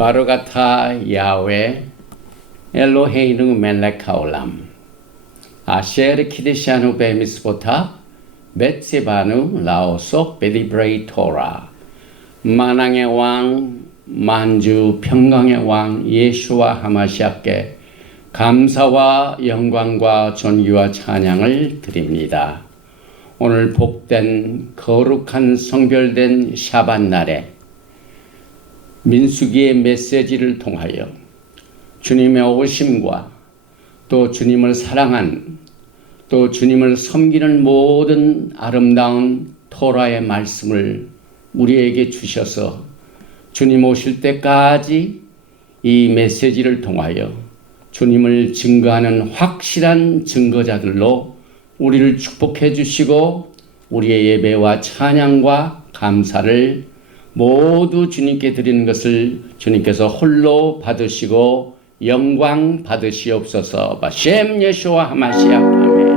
바루가타 야훼 엘로헤이누 멜렉 하올람 아셰르 키드샤누 베미스보타 베츠바누 라오속 베디브레이 토라 만왕의 왕 만주 평강의 왕 예수와 하마시아께 감사와 영광과 존귀와 찬양을 드립니다. 오늘 복된 거룩한 성별된 샤밧 날에 민수기의 메시지를 통하여 주님의 오심과 또 주님을 사랑한 또 주님을 섬기는 모든 아름다운 토라의 말씀을 우리에게 주셔서 주님 오실 때까지 이 메시지를 통하여 주님을 증거하는 확실한 증거자들로 우리를 축복해 주시고 우리의 예배와 찬양과 감사를 모두 주님께 드리는 것을 주님께서 홀로 받으시고 영광 받으시옵소서. 바셈 예수와 하마시아 아멘.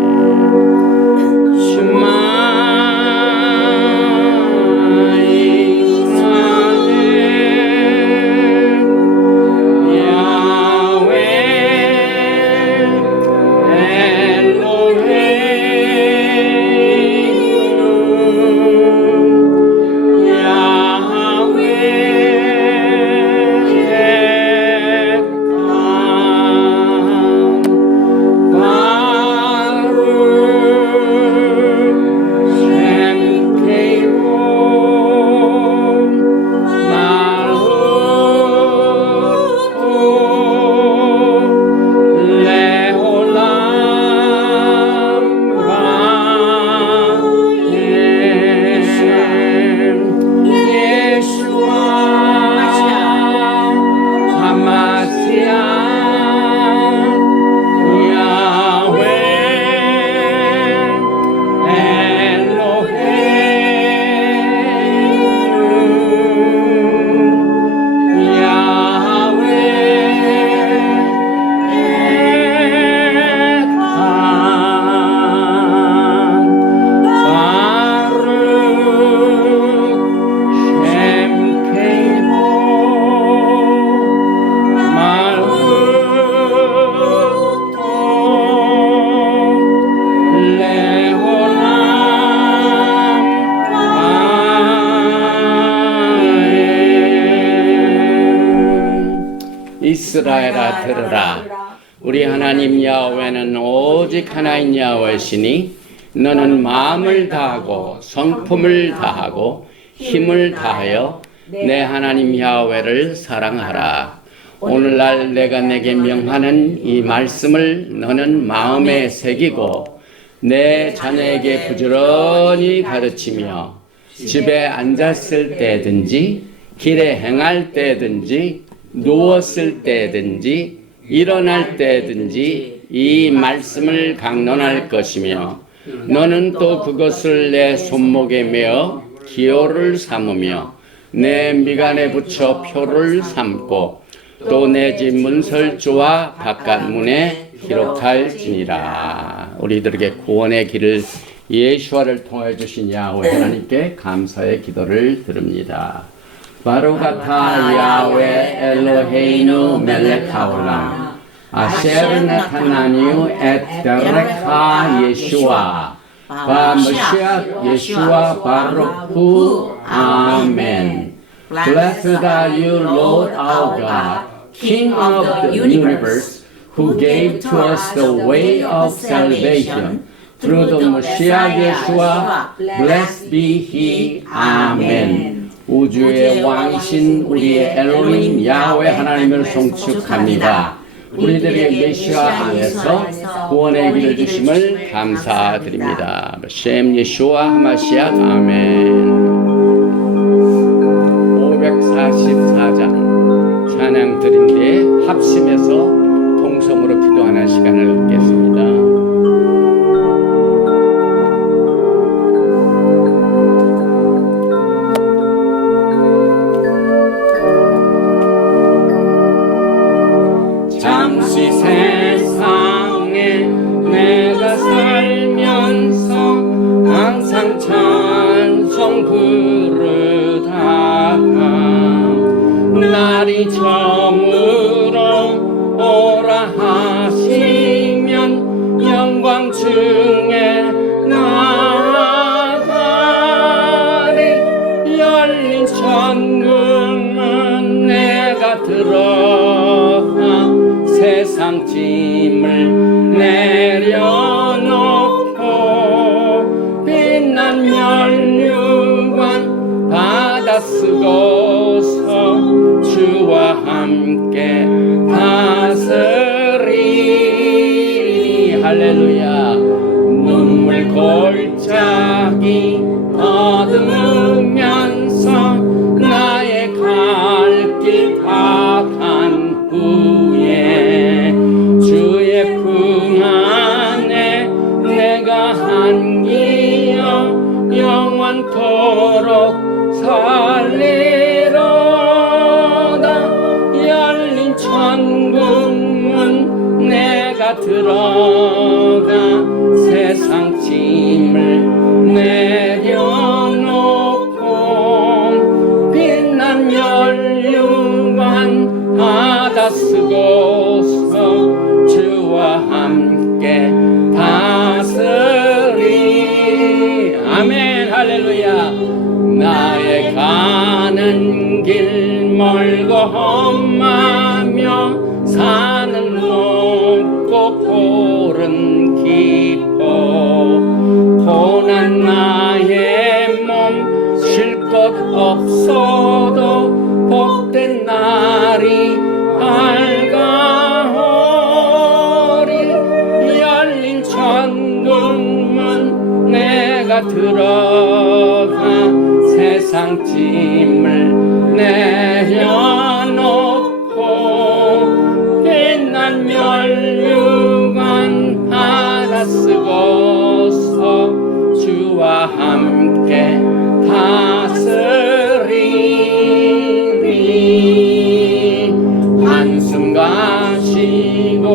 이스라엘아 들으라. 우리 하나님 야훼는 오직 하나인 야훼시니 너는 마음을 다하고 성품을 다하고 힘을 다하여 내 하나님 야훼를 사랑하라. 오늘날 내가 내게 명하는 이 말씀을 너는 마음에 새기고 내 자녀에게 부지런히 가르치며 집에 앉았을 때든지 길에 행할 때든지 누웠을 때든지 일어날 때든지 이 말씀을 강론할 것이며 너는 또 그것을 내 손목에 메어 기호를 삼으며 내 미간에 붙여 표를 삼고 또 내 집 문설주와 바깥문에 기록할지니라. 우리들에게 구원의 길을 예수와를 통해 주신 야훼 하나님께 감사의 기도를 드립니다. 바루가타 야훼 엘로헤이누 멜렉 하올람 아셰르 나타나니우 엣 데렉하 예수와 바메시아 예수와 바루크 아멘. Blessed are you, Lord our God, King of the universe, who gave to us the way of salvation through the Messiah Yeshua. Blessed be he. Amen. 우주의 왕이신 우리의 엘로힘 야훼 하나님을 송축합니다. 우리들의 메시아 안에서 구원의 길을 주심을 감사드립니다. 셈 예수와 하마시아 아멘. 544장 찬양 드린 뒤에 합심해서 통성으로 기도하는 시간을 갖겠습니다. 찬송 부르다가 날이 날이 저물어 오라 하시면 영광 중에 나가리. 열린 천국은 내가 들어가 세상 짐을 내려놓고 빛난 면류관 받아 쓰고서 주와 함께 다스리니. 할렐루야. 눈물 골짜기 더듬으면서 나의 갈 길 다 간 후에 주의 품 안에 내가 안기어 영원토록 살리로다. 열린 천국문 내가 들어가 세상 짐을 내려놓고 빛난 면류관 받아 쓰고서 주와 함께 다스리. 아멘. 할렐루야. 나의 가는 길 멀고 험하며 산은 높고 골은 깊어 고난 나의 몸 쉴 곳 없어도 복된 날이 밝아오리. 열린 천국문 내가 들어가 세상 짐을 내려놓고 빛난 면류관 받아 쓰고서 주와 함께 다스리니. 한숨 가시고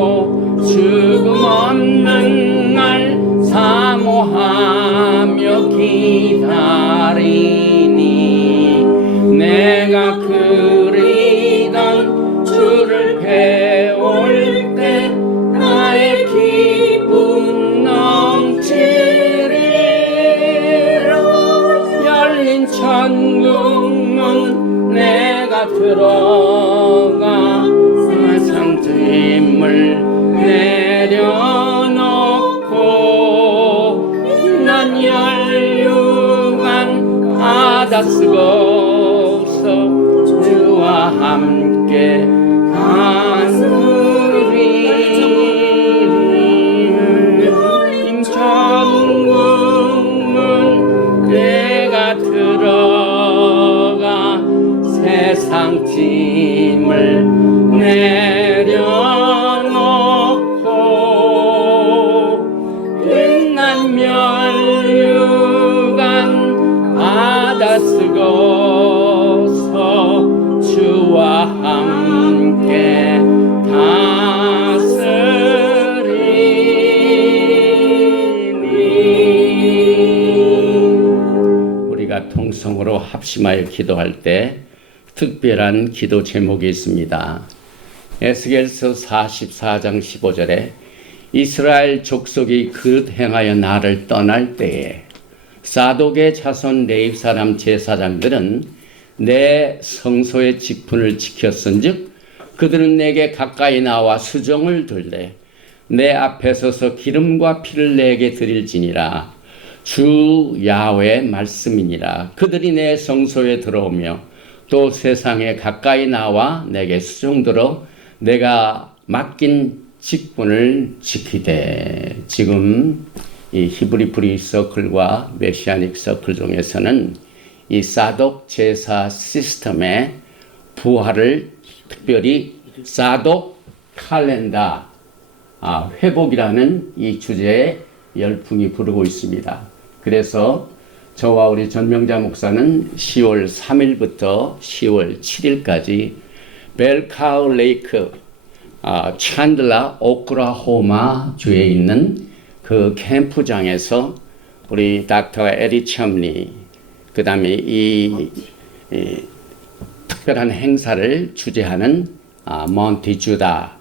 죽음 없는 날 사모하며 기다리니. 내가 그리던 주를 배울 때 나의 기쁨 넘치리라. 열린 천국문 내가 들어가 세상 짐을 내려놓고 난 면류관 받아 쓰고서 주와 함께 다스리리. 천국문 내가 들어가 세상 짐을 내려놓고 빛난 면류관 받아 쓰고서 주와 함께 다스리니. 우리가 통성으로 합심하여 기도할 때 특별한 기도 제목이 있습니다. 에스겔서 44장 15절에 이스라엘 족속이 그릇 행하여 나를 떠날 때에 사독의 자손 레위 사람 제사장들은 내 성소의 직분을 지켰은즉 그들은 내게 가까이 나와 수정을 들되 내 앞에 서서 기름과 피를 내게 드릴지니라. 주 야훼의 말씀이니라. 그들이 내 성소에 들어오며 또 세상에 가까이 나와 내게 수종들어 내가 맡긴 직분을 지키되. 지금 이 히브리 프리 서클과 메시아닉 서클 중에서는 이 사독 제사 시스템의 부활을 특별히 사독 칼렌다 회복이라는 이 주제에 열풍이 부르고 있습니다. 그래서 저와 우리 전명자 목사는 10월 3일부터 10월 7일까지 벨카우 레이크 찬들라 오클라호마 주에 있는 그 캠프장에서 우리 닥터 에리 첨리 그 다음에 이 특별한 행사를 주재하는 몬티주다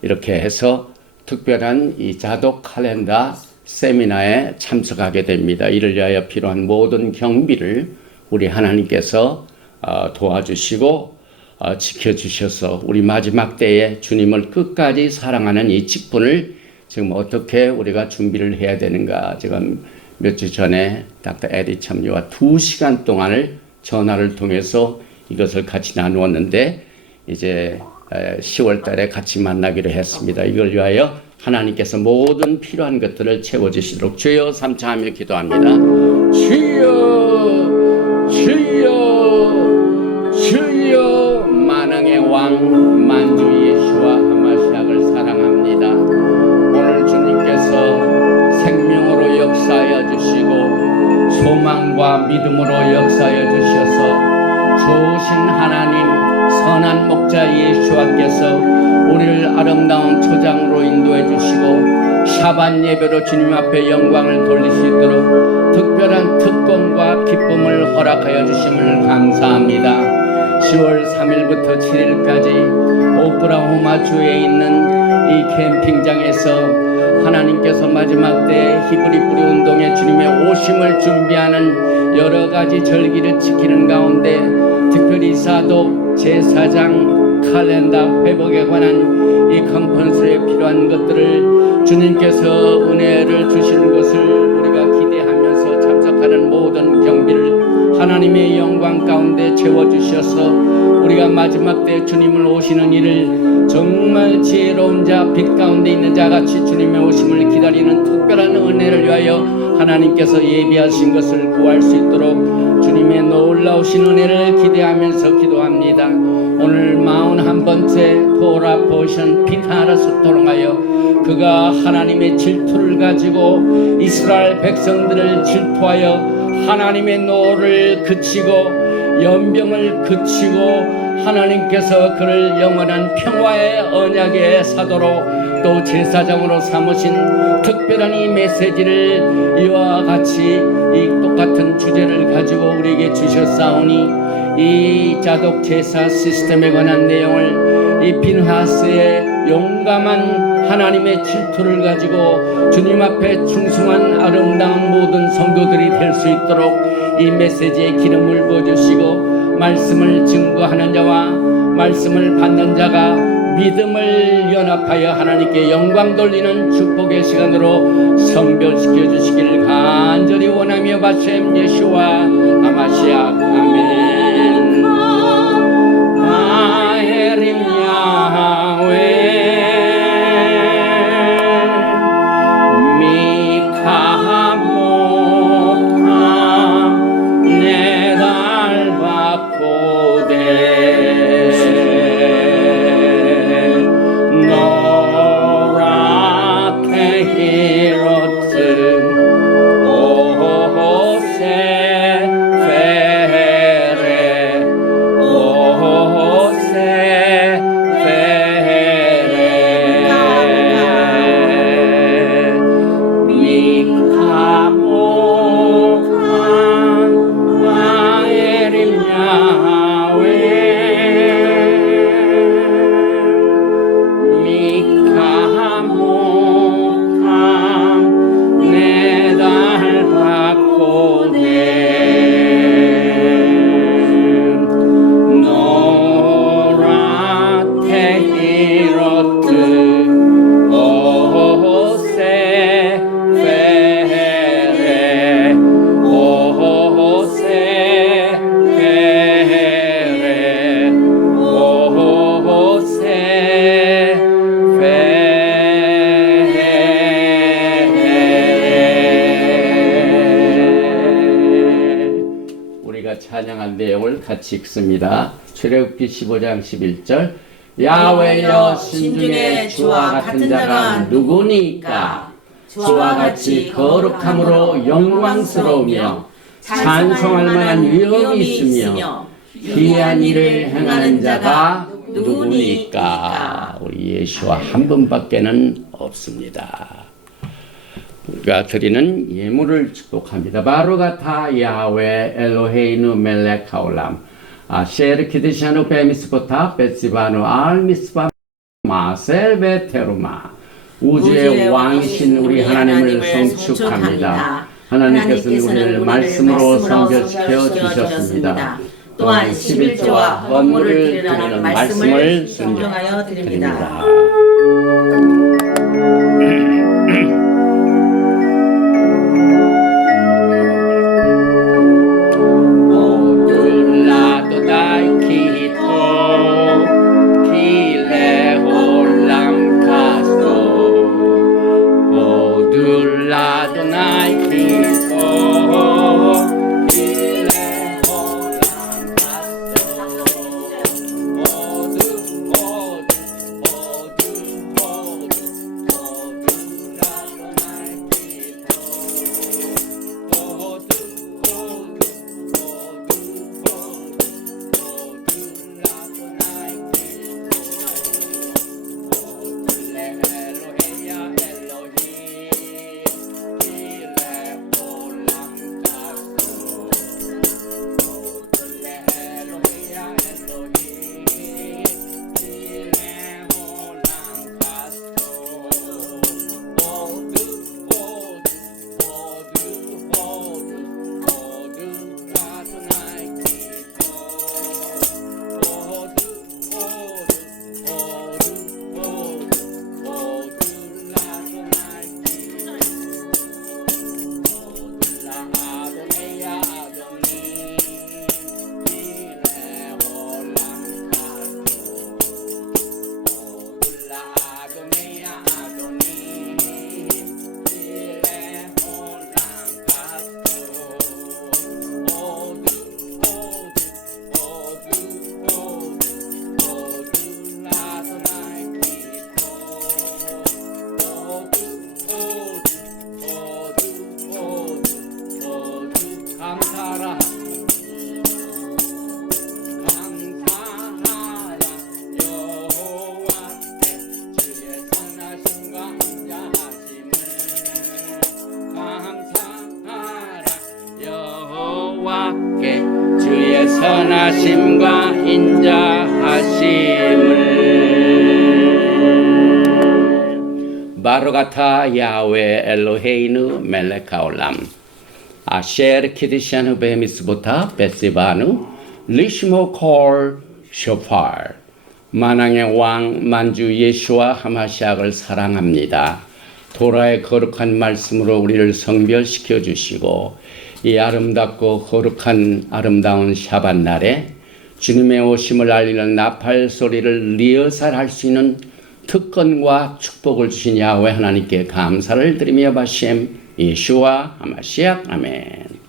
이렇게 해서 특별한 이 자독 칼렌더 세미나에 참석하게 됩니다. 이를 위하여 필요한 모든 경비를 우리 하나님께서 도와주시고 지켜주셔서 우리 마지막 때에 주님을 끝까지 사랑하는 이 직분을 지금 어떻게 우리가 준비를 해야 되는가. 지금 몇 주 전에 닥터 에디 참여와 2시간 동안을 전화를 통해서 이것을 같이 나누었는데 이제 10월 달에 같이 만나기로 했습니다. 이걸 위하여 하나님께서 모든 필요한 것들을 채워주시도록 주여 삼창하며 기도합니다. 주여 주여 주여 만왕의 왕 만주 예수와 하마시아를 사랑합니다. 오늘 주님께서 생명으로 역사하여 주시고 소망과 믿음으로 역사하여 주셔서 좋으신 하나님 선한 목자 예수와께서 우리를 아름다운 초장으로 인도해 주시고 샤반 예배로 주님 앞에 영광을 돌릴 수 있도록 특별한 특권과 기쁨을 허락하여 주심을 감사합니다. 10월 3일부터 7일까지 오클라호마 주에 있는 이 캠핑장에서 하나님께서 마지막 때 히브리 뿌리 운동에 주님의 오심을 준비하는 여러 가지 절기를 지키는 가운데 특별히 사도 제사장 칼렌더 회복에 관한 이 컨퍼런스에 필요한 것들을 주님께서 은혜를 주시는 것을 우리가 기대하면서 참석하는 모든 경비를 하나님의 영광 가운데 채워주셔서 우리가 마지막 때 주님을 오시는 일을 정말 지혜로운 자, 빛 가운데 있는 자같이 주님의 오심을 기다리는 특별한 은혜를 위하여 하나님께서 예비하신 것을 구할 수 있도록 주님의 놀라우신 은혜를 기대하면서 기도합니다. 오늘 41번째 토라 포션 피타라스 통하여 그가 하나님의 질투를 가지고 이스라엘 백성들을 질투하여 하나님의 노를 그치고 연병을 그치고 하나님께서 그를 영원한 평화의 언약의 사도로 또 제사장으로 삼으신 특별한 이 메시지를 이와 같이 이 똑같은 주제를 가지고 우리에게 주셨사오니 이 자독 제사 시스템에 관한 내용을 이 빈하스의 용감한 하나님의 질투를 가지고 주님 앞에 충성한 아름다운 모든 성도들이 될 수 있도록 이 메시지에 기름을 부어주시고 말씀을 증거하는 자와 말씀을 받는 자가 믿음을 연합하여 하나님께 영광 돌리는 축복의 시간으로 성별시켜 주시기를 간절히 원하며 바셈 예수와 아마시아 아멘. 아헤림 야훼 찬양한 내용을 같이 읽습니다. 출애굽기 15장 11절 야훼여 신중에 주와 같은 자가 누구니까 주와 같이 거룩함으로 영광스러우며 찬송할 만한 위엄이 있으며 귀한 일을 행하는 자가 누구니까. 우리 예수와 한 분밖에는 없습니다. 우리가 드리는 예물을 축복합니다. 바로가타 야훼 엘로헤이누 멜렉 하올람 셰르 키드샤누 베미스보타 베시바누 알미스바 마셀베테루마. 우주의 왕이신 우리 하나님을 성축합니다. 하나님께서는 우리를 말씀으로 성결시켜 주셨습니다. 또한 11조와 헌물을 드리는 말씀을 순종하여 드립니다. 주의 선하심과 인자하심을. 바로가타 야훼 엘로헤이누 멜레카올람 아셰르 키드샤누 베미스보타 베시바누 리시모 콜 쇼팔. 만왕의 왕 만주 예수와 하마시약을 사랑합니다. 도라의 거룩한 말씀으로 우리를 성별시켜 주시고 이 아름답고 거룩한 아름다운 샤밧 날에 주님의 오심을 알리는 나팔 소리를 리허설할 수 있는 특권과 축복을 주신 야훼 하나님께 감사를 드리며 바셈 예수와 하마시약 아멘.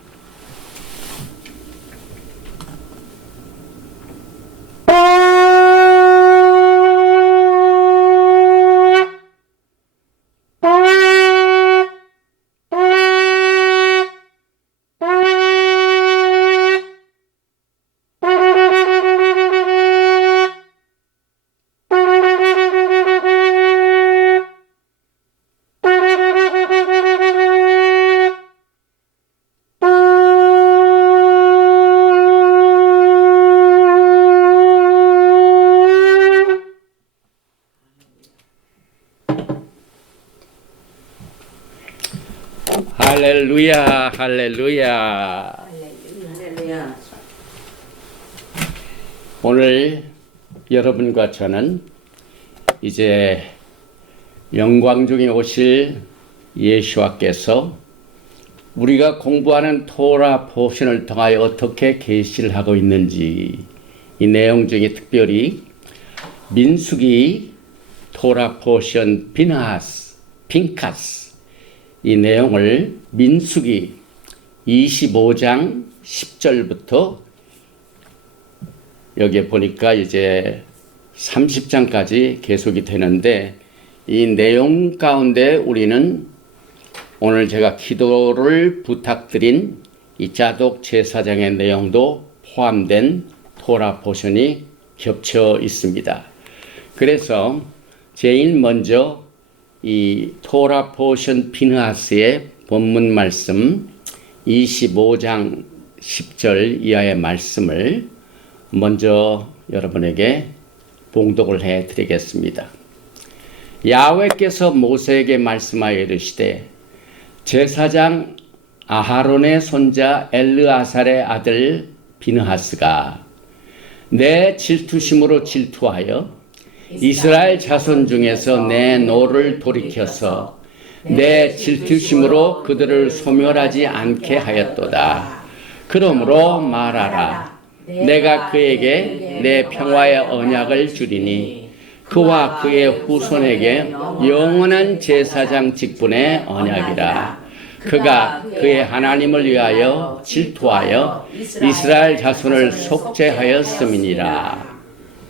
할렐루야, 할렐루야. 할렐루야. 오늘 여러분과 저는 이제 영광 중에 오실 예수와께서 우리가 공부하는 토라 포션을 통하여 어떻게 계시를 하고 있는지 이 내용 중에 특별히 민수기 토라 포션 핑카스 이 내용을 민수기 25장 10절부터 여기에 보니까 이제 30장까지 계속이 되는데 이 내용 가운데 우리는 오늘 제가 기도를 부탁드린 이 자독 제사장의 내용도 포함된 토라 포션이 겹쳐 있습니다. 그래서 제일 먼저 이 토라 포션 피느하스의 본문 말씀 25장 10절 이하의 말씀을 먼저 여러분에게 봉독을 해 드리겠습니다. 야훼께서 모세에게 말씀하여 이르시되 제사장 아하론의 손자 엘르아살의 아들 비느하스가 내 질투심으로 질투하여 이스라엘 자손 중에서 내 노를 돌이켜서 내 질투심으로 그들을 소멸하지 않게 하였도다. 그러므로 말하라. 내가 그에게 내 평화의 언약을 주리니 그와 그의 후손에게 영원한 제사장 직분의 언약이라. 그가 그의 하나님을 위하여 질투하여 이스라엘 자손을 속죄하였음이니라.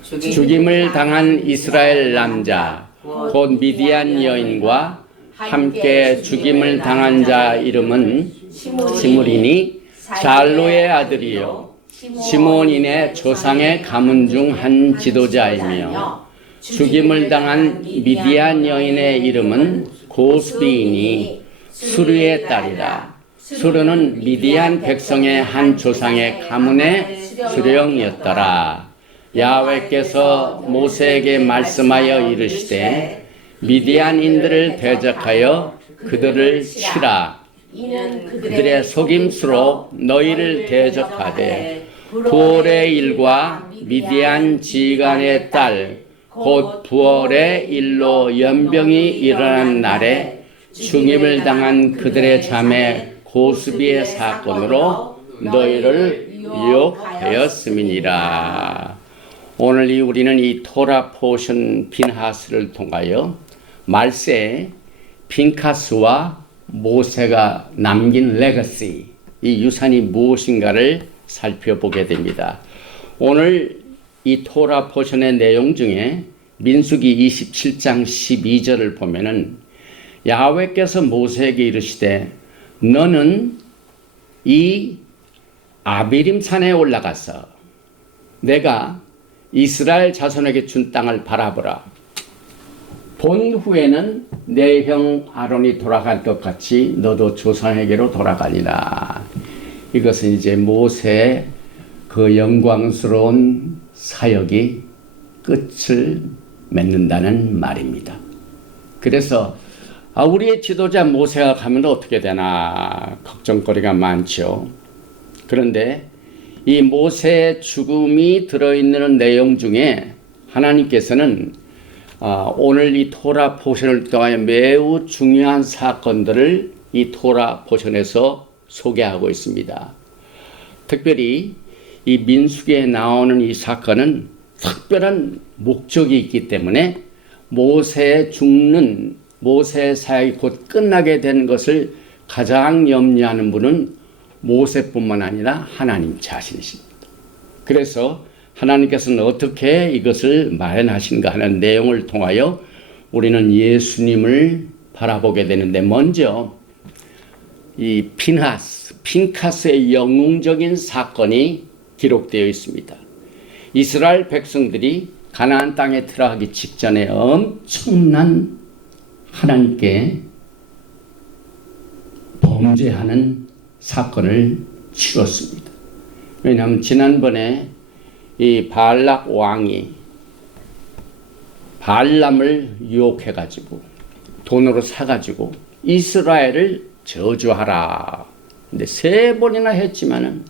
죽임을 당한 이스라엘 남자 곧 미디안 여인과 함께 죽임을 당한 자 이름은 시므리니 잘로의 아들이요 시므온인의 조상의 가문 중 한 지도자이며 죽임을 당한 미디안 여인의 이름은 고스비이니 수르의 딸이라. 수르는 미디안 백성의 한 조상의 가문의 수령이었더라. 야훼께서 모세에게 말씀하여 이르시되 미디안인들을 대적하여 그들을 치라. 그들의 속임수로 너희를 대적하되 부올의 일과 미디안 지간의 딸 곧 부올의 일로 연병이 일어난 날에 죽임을 당한 그들의 자매 고스비의 사건으로 너희를 유혹하였음이니라. 오늘 우리는 이 토라 포션 핀하스를 통하여 말세 핀카스와 모세가 남긴 레거시, 이 유산이 무엇인가를 살펴보게 됩니다. 오늘 이 토라 포션의 내용 중에 민수기 27장 12절을 보면은 야훼께서 모세에게 이르시되 너는 이 아비림 산에 올라가서 내가 이스라엘 자손에게 준 땅을 바라보라. 본 후에는 내 형 아론이 돌아갈 것 같이 너도 조상에게로 돌아가리라. 이것은 이제 모세의 그 영광스러운 사역이 끝을 맺는다는 말입니다. 그래서 우리의 지도자 모세가 가면 어떻게 되나 걱정거리가 많죠. 그런데 이 모세의 죽음이 들어있는 내용 중에 하나님께서는 오늘 이 토라 포션을 통하여 매우 중요한 사건들을 이 토라 포션에서 소개하고 있습니다. 특별히 이 민수기에 나오는 이 사건은 특별한 목적이 있기 때문에 모세의 죽는 모세의 사역이 곧 끝나게 된 것을 가장 염려하는 분은 모세뿐만 아니라 하나님 자신이십니다. 그래서 하나님께서는 어떻게 이것을 마련하신가 하는 내용을 통하여 우리는 예수님을 바라보게 되는데, 먼저 이 핀카스의 영웅적인 사건이 기록되어 있습니다. 이스라엘 백성들이 가나안 땅에 들어가기 직전에 엄청난 하나님께 범죄하는 사건을 치렀습니다. 왜냐하면 지난번에 이 발락 왕이 발람을 유혹해가지고 돈으로 사가지고 이스라엘을 저주하라. 근데 3번이나 했지만은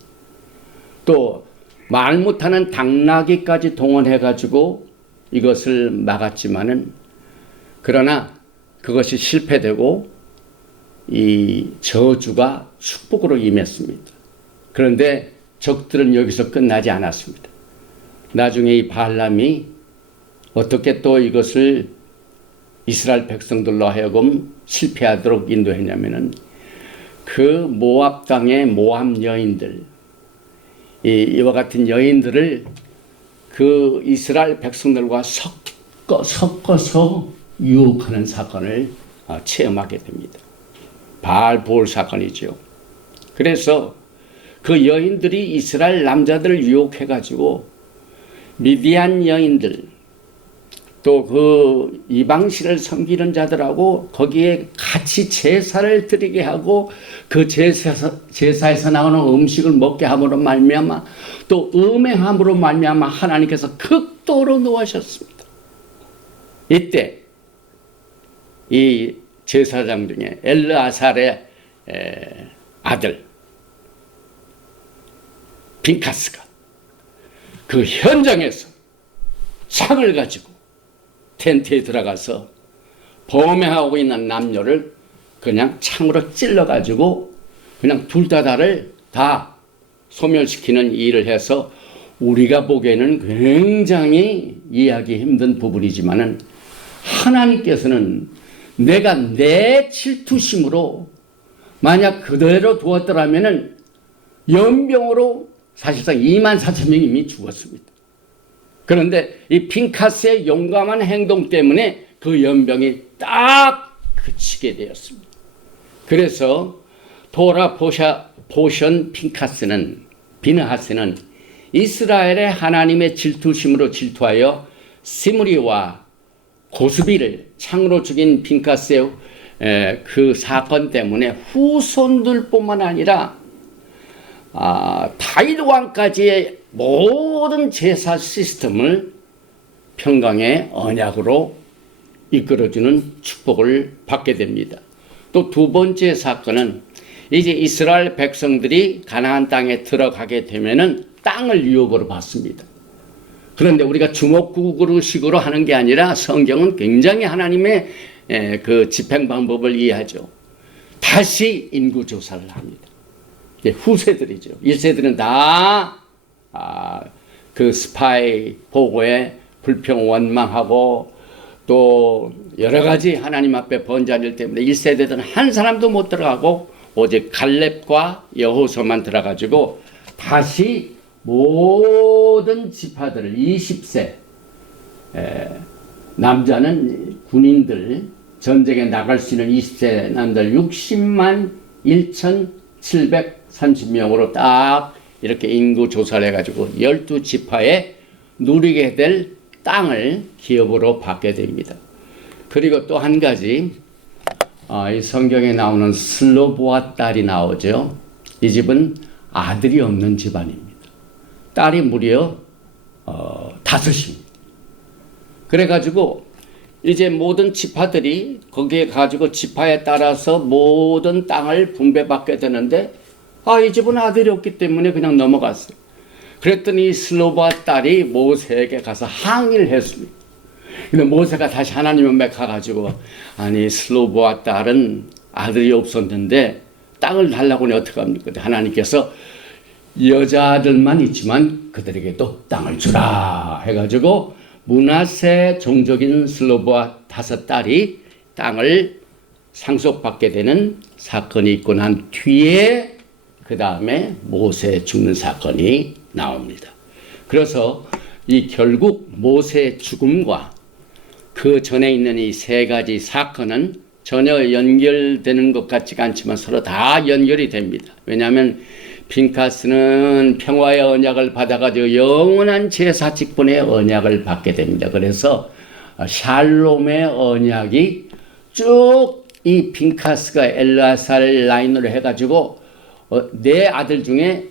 또 말 못하는 당나귀까지 동원해가지고 이것을 막았지만은, 그러나 그것이 실패되고 이 저주가 축복으로 임했습니다. 그런데 적들은 여기서 끝나지 않았습니다. 나중에 이 발람이 어떻게 또 이것을 이스라엘 백성들로 하여금 실패하도록 인도했냐면은 그 모압 땅의 모압 여인들, 이와 같은 여인들을 그 이스라엘 백성들과 섞어서 유혹하는 사건을 체험하게 됩니다. 바알보올 사건이죠. 그래서 그 여인들이 이스라엘 남자들을 유혹해가지고 미디안 여인들, 또 그 이방신을 섬기는 자들하고 거기에 같이 제사를 드리게 하고 그 제사에서 나오는 음식을 먹게 함으로 말미암아 또 음행함으로 말미암아 하나님께서 극도로 노하셨습니다. 이때 이 제사장 중에 엘르아살의 아들 빈카스가 그 현장에서 창을 가지고 텐트에 들어가서 범행하고 있는 남녀를 그냥 창으로 찔러가지고 그냥 둘다다를 다 소멸시키는 일을 해서 우리가 보기에는 굉장히 이해하기 힘든 부분이지만은 하나님께서는 내가 내 질투심으로 만약 그대로 두었더라면은 연병으로 사실상 2만 4천 명이 이미 죽었습니다. 그런데 이 핀카스의 용감한 행동 때문에 그 연병이 딱 그치게 되었습니다. 그래서 토라 보션 비느하스는 이스라엘의 하나님의 질투심으로 질투하여 시므리와 고스비를 창으로 죽인 핀카스의 그 사건 때문에 후손들뿐만 아니라 다윗 왕까지의 모든 제사 시스템을 평강의 언약으로 이끌어주는 축복을 받게 됩니다. 또 두 번째 사건은 이제 이스라엘 백성들이 가나안 땅에 들어가게 되면은 땅을 유업으로 받습니다. 그런데 우리가 주먹구구식으로 하는 게 아니라 성경은 굉장히 하나님의 그 집행 방법을 이해하죠. 다시 인구 조사를 합니다. 후세들이죠. 1세들은 다 그 스파이 보고에 불평 원망하고 또 여러 가지 하나님 앞에 번제할 일 때문에 1세대들은 한 사람도 못 들어가고 오직 갈렙과 여호수아만 들어가지고 다시 모든 지파들을 20세 남자는 군인들 전쟁에 나갈 수 있는 20세 남자들 60만 1,730명으로 딱 이렇게 인구 조사를 해가지고 12지파에 누리게 될 땅을 기업으로 받게 됩니다. 그리고 또 한 가지 이 성경에 나오는 슬로보아 딸이 나오죠. 이 집은 아들이 없는 집안입니다. 딸이 무려 5입니다. 그래가지고 이제 모든 지파들이 거기에 가지고 지파에 따라서 모든 땅을 분배받게 되는데 이 집은 아들이 없기 때문에 그냥 넘어갔어요. 그랬더니 슬로보아 딸이 모세에게 가서 항의를 했습니다. 근데 모세가 다시 하나님 앞에 가가지고 아니 슬로보아 딸은 아들이 없었는데 땅을 달라고 하니 어떡합니까? 하나님께서 여자들만 있지만 그들에게도 땅을 주라 해가지고 므낫세 종족인 슬로보아 5딸이 땅을 상속받게 되는 사건이 있고 난 뒤에 그 다음에 모세 죽는 사건이 나옵니다. 그래서 이 결국 모세의 죽음과 그 전에 있는 이 세 가지 사건은 전혀 연결되는 것 같지가 않지만 서로 다 연결이 됩니다. 왜냐하면 빈카스는 평화의 언약을 받아가지고 영원한 제사 직분의 언약을 받게 됩니다. 그래서 샬롬의 언약이 쭉 이 빈카스가 엘르아살 라인으로 해가지고 네 아들 중에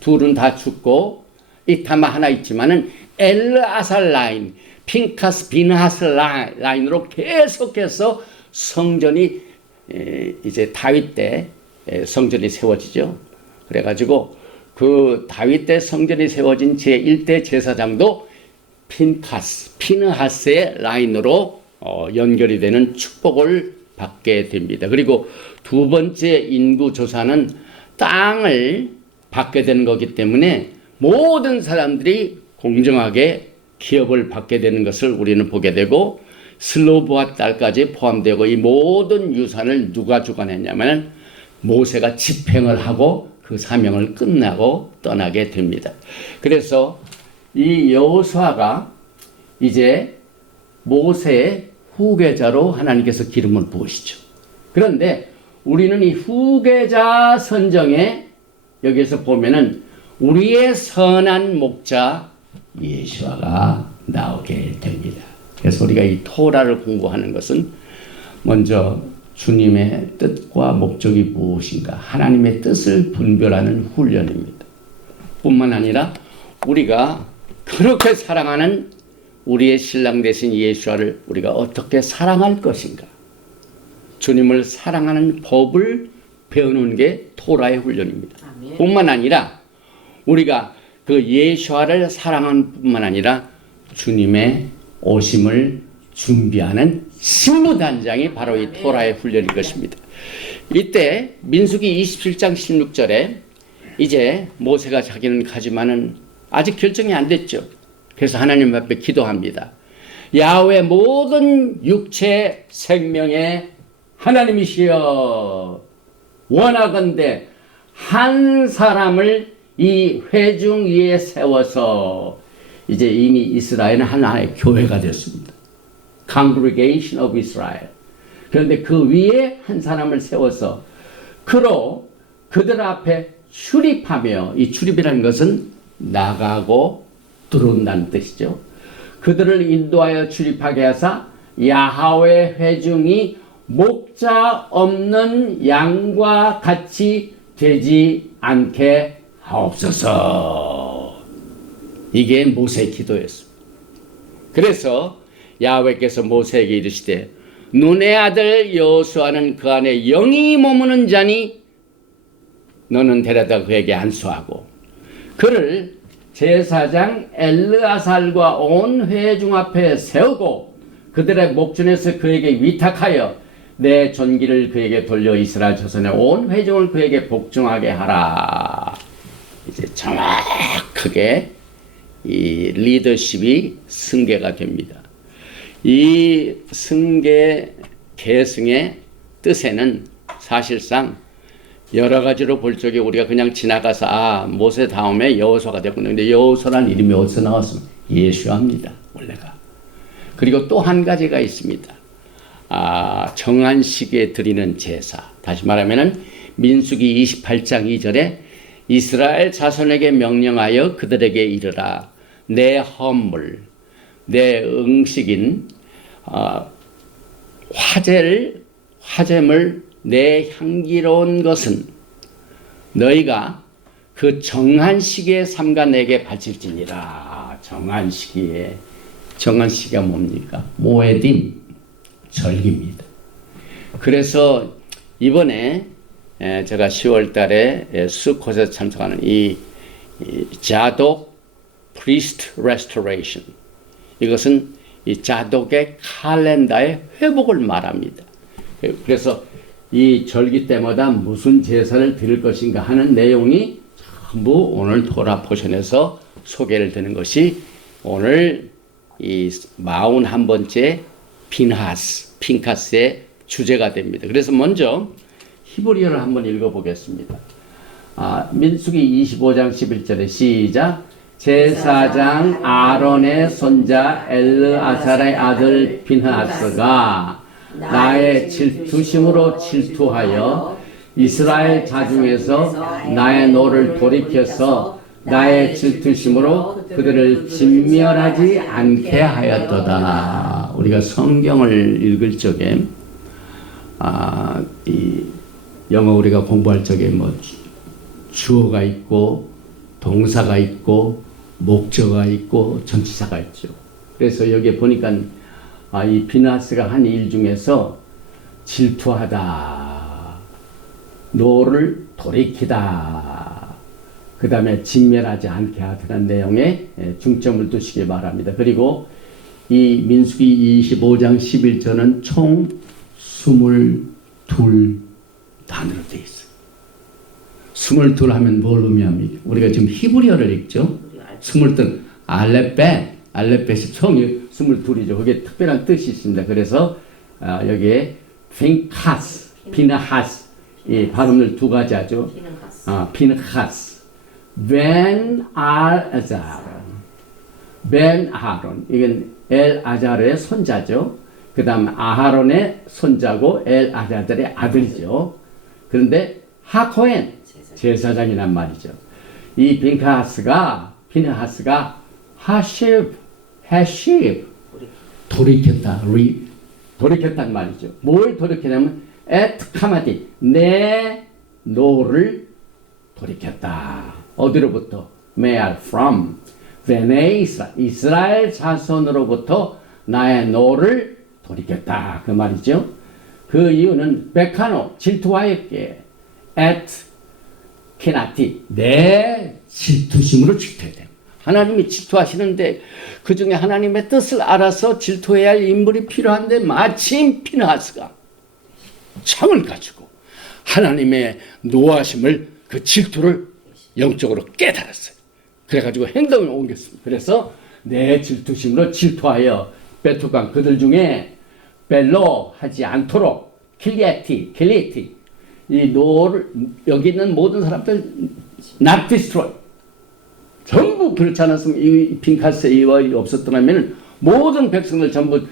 둘은 다 죽고 이타마 하나 있지만은 엘르아살 라인, 핀카스 비느하스 라인으로 계속해서 성전이 이제 다윗 때 성전이 세워지죠. 그래가지고 그 다윗 때 성전이 세워진 제1대 제사장도 피느하스의 라인으로 연결이 되는 축복을 받게 됩니다. 그리고 두 번째 인구 조사는 땅을 받게 되는 거기 때문에 모든 사람들이 공정하게 기업을 받게 되는 것을 우리는 보게 되고 슬로보아 딸까지 포함되고 이 모든 유산을 누가 주관했냐면 모세가 집행을 하고 그 사명을 끝나고 떠나게 됩니다. 그래서 이 여호수아가 이제 모세의 후계자로 하나님께서 기름을 부으시죠. 그런데 우리는 이 후계자 선정에 여기에서 보면은 우리의 선한 목자 예수아가 나오게 됩니다. 그래서 우리가 이 토라를 공부하는 것은 먼저 주님의 뜻과 목적이 무엇인가, 하나님의 뜻을 분별하는 훈련입니다. 뿐만 아니라 우리가 그렇게 사랑하는 우리의 신랑 되신 예수와를 우리가 어떻게 사랑할 것인가, 주님을 사랑하는 법을 배우는 게 토라의 훈련입니다. 아멘. 뿐만 아니라 우리가 그 예수와를 사랑하는 뿐만 아니라 주님의 오심을 준비하는 신무단장이 바로 이 토라의 훈련인 것입니다. 이때 민수기 27장 16절에 이제 모세가 자기는 가지만은 아직 결정이 안 됐죠. 그래서 하나님 앞에 기도합니다. 야훼 모든 육체 생명의 하나님이시여, 원하건대 한 사람을 이 회중 위에 세워서, 이제 이미 이스라엘은 하나의 교회가 됐습니다. Congregation of Israel. 그런데 그 위에 한 사람을 세워서 그로 그들 앞에 출입하며, 이 출입이라는 것은 나가고 들어온다는 뜻이죠. 그들을 인도하여 출입하게 하사 야훼 회중이 목자 없는 양과 같이 되지 않게 하옵소서. 이게 모세의 기도였습니다. 그래서 야훼께서 모세에게 이르시되 눈의 아들 여호수아는 그 안에 영이 머무는 자니 너는 데려다 그에게 안수하고 그를 제사장 엘르아살과 온 회중 앞에 세우고 그들의 목전에서 그에게 위탁하여 내 존귀를 그에게 돌려 이스라엘 자손의 온 회중을 그에게 복종하게 하라. 이제 정확하게 이 리더십이 승계가 됩니다. 이 승계 계승의 뜻에는 사실상 여러 가지로 볼 적에 우리가 그냥 지나가서 모세 다음에 여호수아가 됐군요. 근데 여호수아라는 이름이 어디서 나왔습니까? 예수아입니다. 원래가. 그리고 또 한 가지가 있습니다. 정한 시기에 드리는 제사. 다시 말하면은 민수기 28장 2절에 이스라엘 자손에게 명령하여 그들에게 이르라. 내 헌물, 내 음식인 화제물, 내 향기로운 것은 너희가 그 정한 시기에 삼가 내게 바칠지니라. 정한 시기에, 정한 시기가 뭡니까? 모에딤, 절기입니다. 그래서 이번에 제가 10월 달에 수콧에 참석하는 이 자독 priest restoration, 이것은 이 자독의 칼렌다의 회복을 말합니다. 그래서 이 절기 때마다 무슨 제사를 드릴 것인가 하는 내용이 전부 오늘 토라 포션에서 소개를 드는 것이 오늘 이 41번째 핀하스의 주제가 됩니다. 그래서 먼저 히브리어를 한번 읽어보겠습니다. 민수기 25장 11절에 시작. 제사장 아론의 손자 엘르아살의 아들 핀하스가 나의 질투심으로 질투하여 이스라엘 자중에서 나의 노를 돌이켜서 나의 질투심으로 그들을 진멸하지 않게 하였도다. 우리가 성경을 읽을 적에 이 영어 우리가 공부할 적에 뭐 주어가 있고 동사가 있고 목적어가 있고 전치사가 있죠. 그래서 여기에 보니까 이 핀하스가 한 일 중에서 질투하다, 노를 돌이키다, 그 다음에 진멸하지 않게 하다는 내용에 중점을 두시기 바랍니다. 그리고 이 민수기 25장 11절은 총 22 단어로 되어 있어요. 22 하면 뭘 의미합니까? 우리가 지금 히브리어를 읽죠. 22 알렙벳이 총이 22이죠. 그게 특별한 뜻이 있습니다. 그래서 여기에 핀하스, 이 발음을 두 가지 하죠. 핀하스, 벤 아하론, 이건 엘아자르의 손자죠. 그 다음 아하론의 손자고 엘아자르의 아들이죠. 그런데 하코엔, 제사장이란 말이죠. 이 핀하스가 하십, 도리, 돌이켰다. 돌이켰단 말이죠. 뭘 돌이켰냐면 at 카마디 내 노를 돌이켰다. 어디로부터? 메알 from 베네 이스라엘 자손으로부터 나의 노를 돌이켰다. 그 말이죠. 그 이유는 베카노 질투하였기에 at 키나티 내 질투심으로 질투해야 돼요. 하나님이 질투하시는데 그 중에 하나님의 뜻을 알아서 질투해야 할 인물이 필요한데 마침 피느하스가 창을 가지고 하나님의 노하심을 그 질투를 영적으로 깨달았어요. 그래가지고 행동을 옮겼습니다. 그래서 내 질투심으로 질투하여 베투간 그들 중에 벨로 하지 않도록 킬리티 이 노를 여기 있는 모든 사람들 not destroy 전부 그렇지 않았으면 이 핀카스의 이와 없었더라면 모든 백성들 전부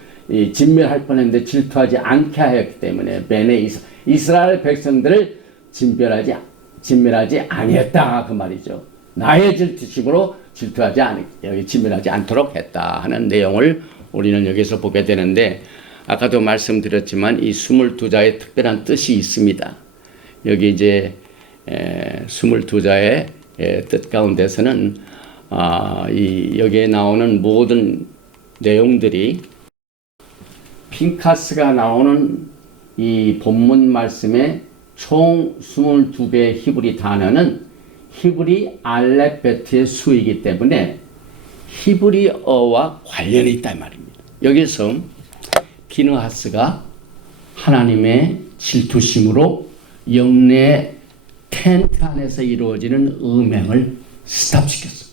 진멸할 뻔했는데 질투하지 않게 하였기 때문에 베네 이스라엘 백성들을 진멸하지 아니했다 그 말이죠. 나의 질투심으로 진멸하지 않도록 했다 하는 내용을 우리는 여기서 보게 되는데 아까도 말씀드렸지만 이 22자의 특별한 뜻이 있습니다. 여기 이제 22자의 뜻 가운데서는 여기에 나오는 모든 내용들이 핀카스가 나오는 이 본문 말씀의 총 22개의 히브리 단어는 히브리 알렙베트의 수이기 때문에 히브리어와 관련이 있다 말입니다. 여기서 비느하스가 하나님의 질투심으로 영내 텐트 안에서 이루어지는 음행을 스탑시켰어.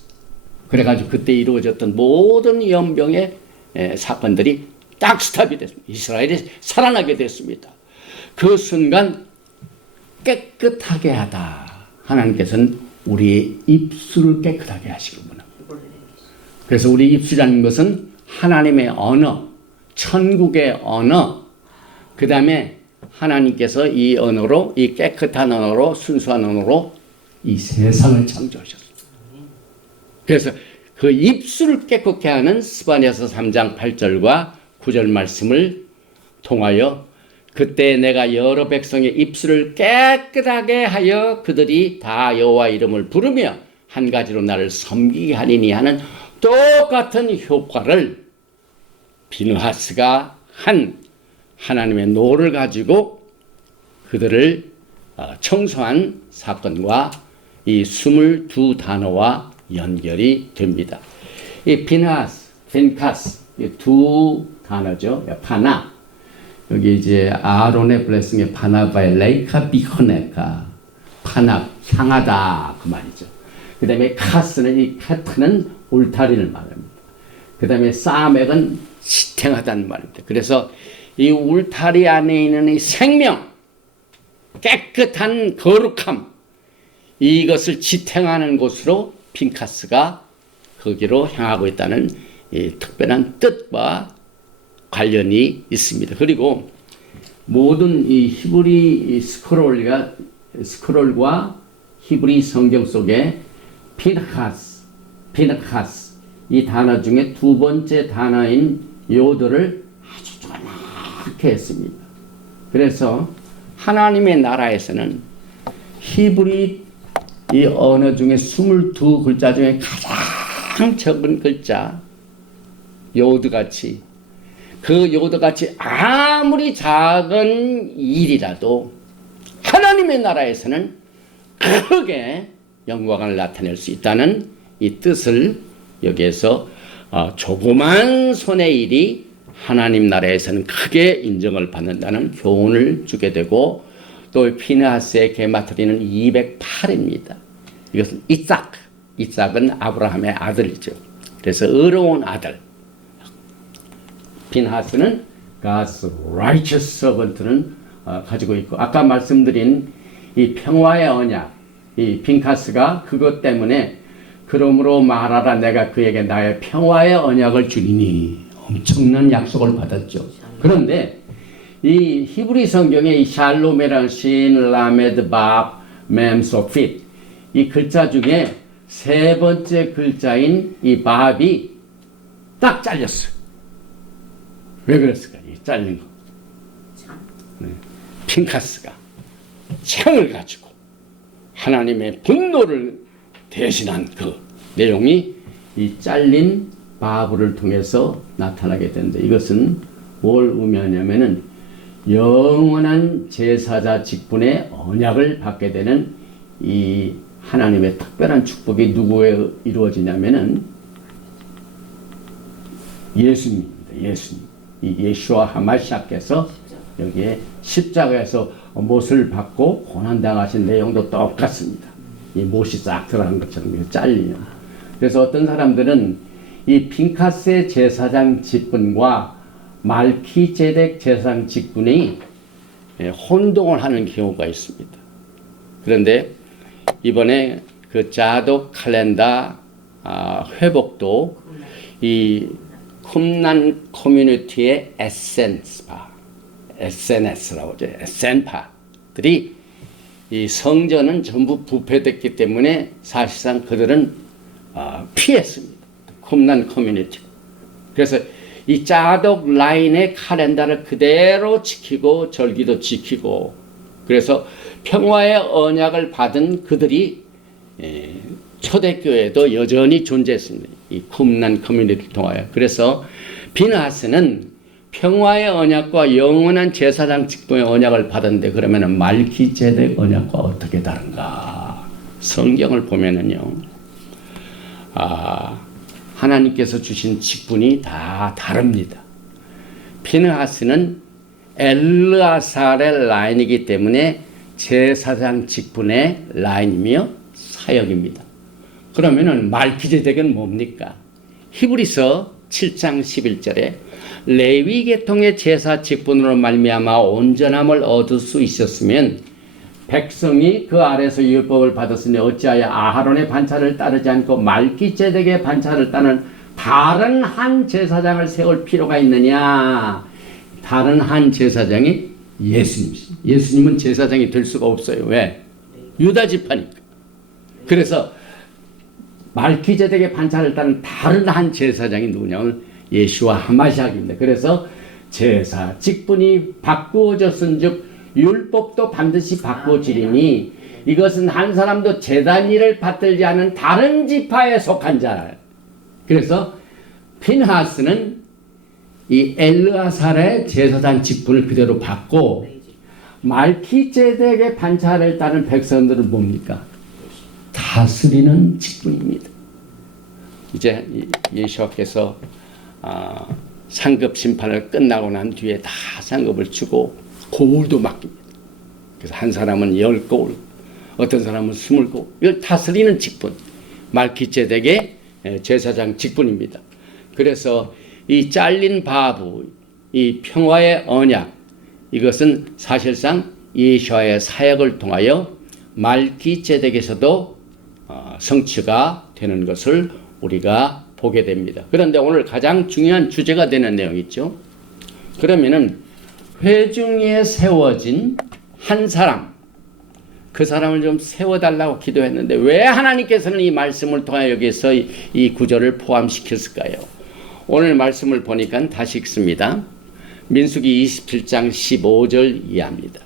그래가지고 그때 이루어졌던 모든 연병의 사건들이 딱 스탑이 됐습니다. 이스라엘이 살아나게 됐습니다. 그 순간 깨끗하게 하다. 하나님께서는 우리의 입술을 깨끗하게 하시는구나. 그래서 우리 입술이라는 것은 하나님의 언어, 천국의 언어, 그 다음에 하나님께서 이 언어로, 이 깨끗한 언어로, 순수한 언어로 이 세상을 창조하셨습니다. 그래서 그 입술을 깨끗게 하는 스바냐서 3장 8절과 9절 말씀을 통하여 그때 내가 여러 백성의 입술을 깨끗하게 하여 그들이 다 여호와 이름을 부르며 한 가지로 나를 섬기게 하리니 하는 똑같은 효과를 비느하스가 한 하나님의 노를 가지고 그들을 청소한 사건과 이 22단어와 연결이 됩니다. 이 핀카스 이 두 단어죠. 파나 여기 이제 아론의 블레싱의 파나바엘레이카 비코네카 파나 향하다 그 말이죠. 그 다음에 카스는 이 카트는 울타리를 말합니다. 그 다음에 사멕은 지탱하다는 말입니다. 그래서 이 울타리 안에 있는 이 생명, 깨끗한 거룩함, 이것을 지탱하는 곳으로 핀카스가 거기로 향하고 있다는 이 특별한 뜻과 관련이 있습니다. 그리고 모든 이 히브리 스크롤과 히브리 성경 속에 핀카스 이 단어 중에 두 번째 단어인 요들을 아주 정확히 했습니다. 그래서 하나님의 나라에서는 히브리 이 언어 중에 22글자 중에 가장 적은 글자 요드같이 그 요드같이 아무리 작은 일이라도 하나님의 나라에서는 크게 영광을 나타낼 수 있다는 이 뜻을 여기에서 조그만 손의 일이 하나님 나라에서는 크게 인정을 받는다는 교훈을 주게 되고 또 피느하스의 게마트리는 208입니다. 이것은 이삭은 아브라함의 아들이죠. 그래서 의로운 아들. 피느하스는 God's righteous servant는 가지고 있고 아까 말씀드린 이 평화의 언약 이 핀카스가 그것 때문에 그러므로 말하라 내가 그에게 나의 평화의 언약을 주리니 엄청난 약속을 받았죠. 그런데 이 히브리 성경에 이 샬롬이라는 신 라메드 밥 멤소핏 이 글자 중에 세 번째 글자인 이 밥이 딱 잘렸어요. 왜 그랬을까? 이 잘린 거. 네. 핀카스가 창을 가지고 하나님의 분노를 대신한 그 내용이 이 잘린 바브를 통해서 나타나게 된다. 이것은 뭘 의미하냐면은 영원한 제사자 직분의 언약을 받게 되는 이 하나님의 특별한 축복이 누구에 이루어지냐면은 예수님입니다. 예수님. 이 예수와 하마시아께서 여기에 십자가에서 못을 받고 고난당하신 내용도 똑같습니다. 이 못이 싹 들어간 것처럼 잘리면. 그래서 어떤 사람들은 이 핀카스의 제사장 직분과 말키제덱 제사장 직분이 혼동을 하는 경우가 있습니다. 그런데 이번에 그 자독 칼렌다 회복도 이 쿰난 커뮤니티의 SNS라고 하죠. SN파들이 이 성전은 전부 부패됐기 때문에 사실상 그들은 피했습니다. 쿰난 커뮤니티. 그래서 이 자독 라인의 칼렌다를 그대로 지키고 절기도 지키고 그래서 평화의 언약을 받은 그들이 초대교회도 여전히 존재했습니다. 이 쿰난 커뮤니티를 통하여. 그래서 비느하스는 평화의 언약과 영원한 제사장 직분의 언약을 받았는데 그러면 말기제덱 언약과 어떻게 다른가? 성경을 보면은요. 하나님께서 주신 직분이 다 다릅니다. 피느하스는 엘르아살의 라인이기 때문에 제사장 직분의 라인이며 사역입니다. 그러면은 말기제덱은 뭡니까? 히브리서 7장 11절에 레위 계통의 제사 직분으로 말미암아 온전함을 얻을 수 있었으면 백성이 그 아래서 율법을 받았으니 어찌하여 아하론의 반차를 따르지 않고 말기제덱의 반차를 따는 다른 한 제사장을 세울 필요가 있느냐? 다른 한 제사장이 예수님이십니다. 예수님은 제사장이 될 수가 없어요. 왜? 유다 지파니까. 그래서 말기제덱의 반차를 따는 다른 한 제사장이 누구냐면 예수와 하마시아입니다. 그래서 제사 직분이 바꾸어졌은즉 율법도 반드시 바꾸어지리니 이것은 한 사람도 제단 일을 받들지 않은 다른 지파에 속한 자. 그래서 핀하스는 이 엘르아살의 제사장 직분을 그대로 받고 말기제덱의 반차를 따른 백성들은 뭡니까? 다스리는 직분입니다. 이제 예수께서 상급 심판을 끝나고 난 뒤에 다 상급을 주고 고울도 맡깁니다. 그래서 한 사람은 10고울, 어떤 사람은 20고울. 이걸 다스리는 직분, 말기제덱의 제사장 직분입니다. 그래서 이 잘린 바브, 이 평화의 언약, 이것은 사실상 예수와의 사역을 통하여 말기제덱에서도 성취가 되는 것을 우리가 보게 됩니다. 그런데 오늘 가장 중요한 주제가 되는 내용이 있죠. 그러면은 회중위에 세워진 한 사람, 그 사람을 좀 세워달라고 기도했는데 왜 하나님께서는 이 말씀을 통하여 여기서 이 구절을 포함시켰을까요? 오늘 말씀을 보니까 다시 읽습니다. 민수기 27장 15절 이하입니다.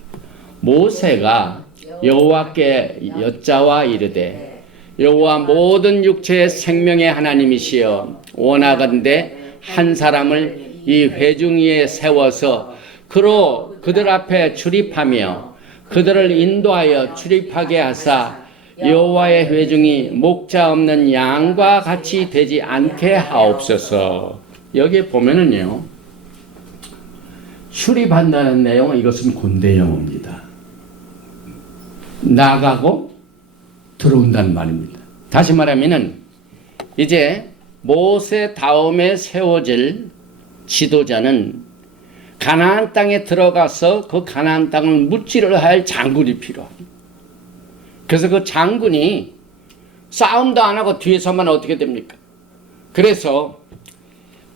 모세가 여호와께 여짜와 이르되 여호와 모든 육체의 생명의 하나님이시여 원하건대 한 사람을 이 회중 위에 세워서 그로 그들 앞에 출입하며 그들을 인도하여 출입하게 하사 여호와의 회중이 목자 없는 양과 같이 되지 않게 하옵소서. 여기에 보면은요, 출입한다는 내용은 이것은 군대 용어입니다. 나가고 들어온다는 말입니다. 다시 말하면은 이제 모세 다음에 세워질 지도자는 가나안 땅에 들어가서 그 가나안 땅을 무찌를 할 장군이 필요합니다. 그래서 그 장군이 싸움도 안 하고 뒤에서만 어떻게 됩니까? 그래서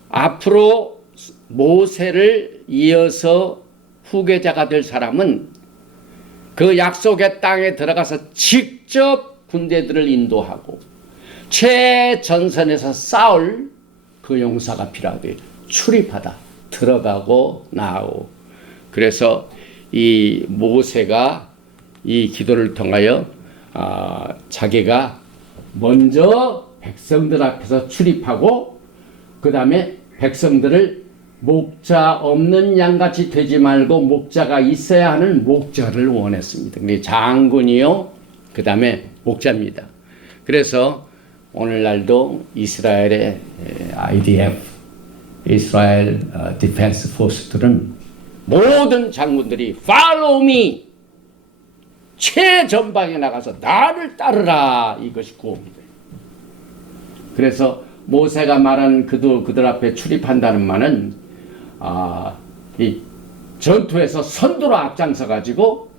앞으로 모세를 이어서 후계자가 될 사람은 그 약속의 땅에 들어가서 직접 군대들을 인도하고 최전선에서 싸울 그 용사가 필요하게 출입하다. 들어가고 나오고. 그래서 이 모세가 이 기도를 통하여 자기가 먼저 백성들 앞에서 출입하고 그 다음에 백성들을 목자 없는 양같이 되지 말고 목자가 있어야 하는 목자를 원했습니다. 근데 장군이요, 그 다음에 목자입니다. 그래서 오늘날도 이스라엘의 IDF, 이스라엘 디펜스 포스들은 모든 장군들이 Follow me! 최전방에 나가서 나를 따르라! 이것이 구호입니다. 그래서 모세가 말한 그들 앞에 출입한다는 말은 이 전투에서 선두로 앞장서 가지고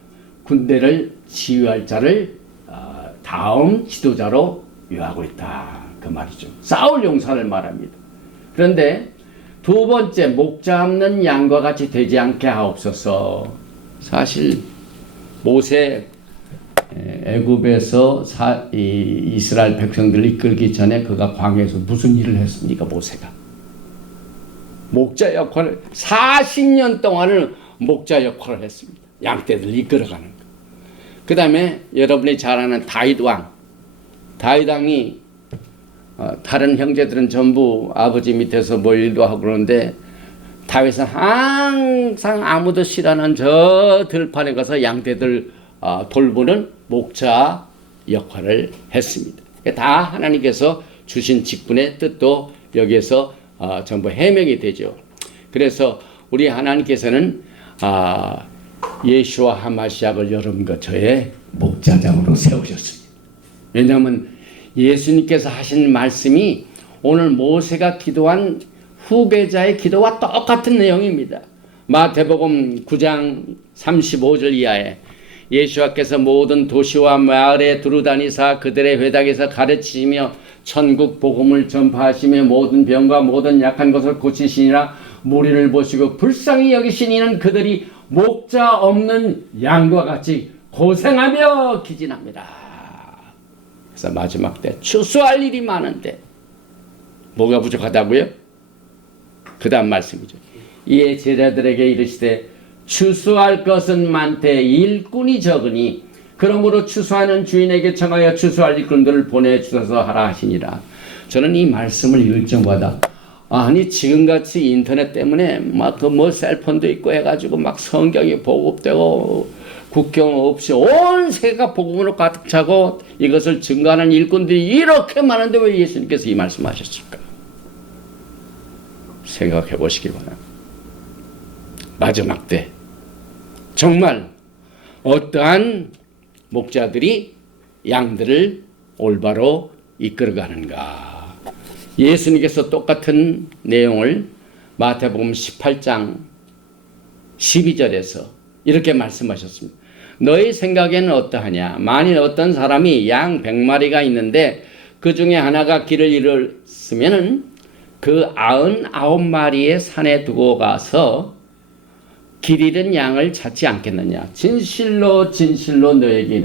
군대를 지휘할 자를 다음 지도자로 요하고 있다, 그 말이죠. 싸울 용사를 말합니다. 그런데 두 번째, 목자 없는 양과 같이 되지 않게 하옵소서. 사실 모세 애굽에서 이스라엘 백성들을 이끌기 전에 그가 광야에서 무슨 일을 했습니까? 모세가 목자 역할을 40년 동안을 목자 역할을 했습니다. 양떼들 이끌어가는 거. 그 다음에 여러분이 잘 아는 다윗 왕이 다른 형제들은 전부 아버지 밑에서 뭐 일도 하고 그러는데 다윗은 항상 아무도 싫어하는 저 들판에 가서 양떼들 돌보는 목자 역할을 했습니다. 다 하나님께서 주신 직분의 뜻도 여기에서 전부 해명이 되죠. 그래서 우리 하나님께서는 예수와 하마시약을 여러분과 저의 목자장으로 세우셨습니다. 왜냐하면 예수님께서 하신 말씀이 오늘 모세가 기도한 후계자의 기도와 똑같은 내용입니다. 마태복음 9장 35절 이하에 예수께서 모든 도시와 마을에 두루다니사 그들의 회당에서 가르치시며 천국 복음을 전파하시며 모든 병과 모든 약한 것을 고치시니라. 무리를 보시고 불쌍히 여기신 이는 그들이 목자 없는 양과 같이 고생하며 기진합니다. 그래서 마지막 때 추수할 일이 많은데 뭐가 부족하다고요? 그 다음 말씀이죠. 이에 제자들에게 이르시되 추수할 것은 많되 일꾼이 적으니 그러므로 추수하는 주인에게 청하여 추수할 일꾼들을 보내주셔서 하라 하시니라. 저는 이 말씀을 읽을 적마다 아니 지금같이 인터넷 때문에 막 그 뭐 셀폰도 있고 해가지고 막 성경이 보급되고 국경 없이 온 세계가 복음으로 가득 차고 이것을 증거하는 일꾼들이 이렇게 많은데 왜 예수님께서 이 말씀하셨을까? 생각해 보시기 바랍니다. 마지막 때 정말 어떠한 목자들이 양들을 올바로 이끌어가는가? 예수님께서 똑같은 내용을 마태복음 18장 12절에서 이렇게 말씀하셨습니다. 너희 생각에는 어떠하냐? 만일 어떤 사람이 양 100마리가 있는데 그 중에 하나가 길을 잃었으면은 그 99마리의 산에 두고 가서 길 잃은 양을 찾지 않겠느냐? 진실로 진실로 너에게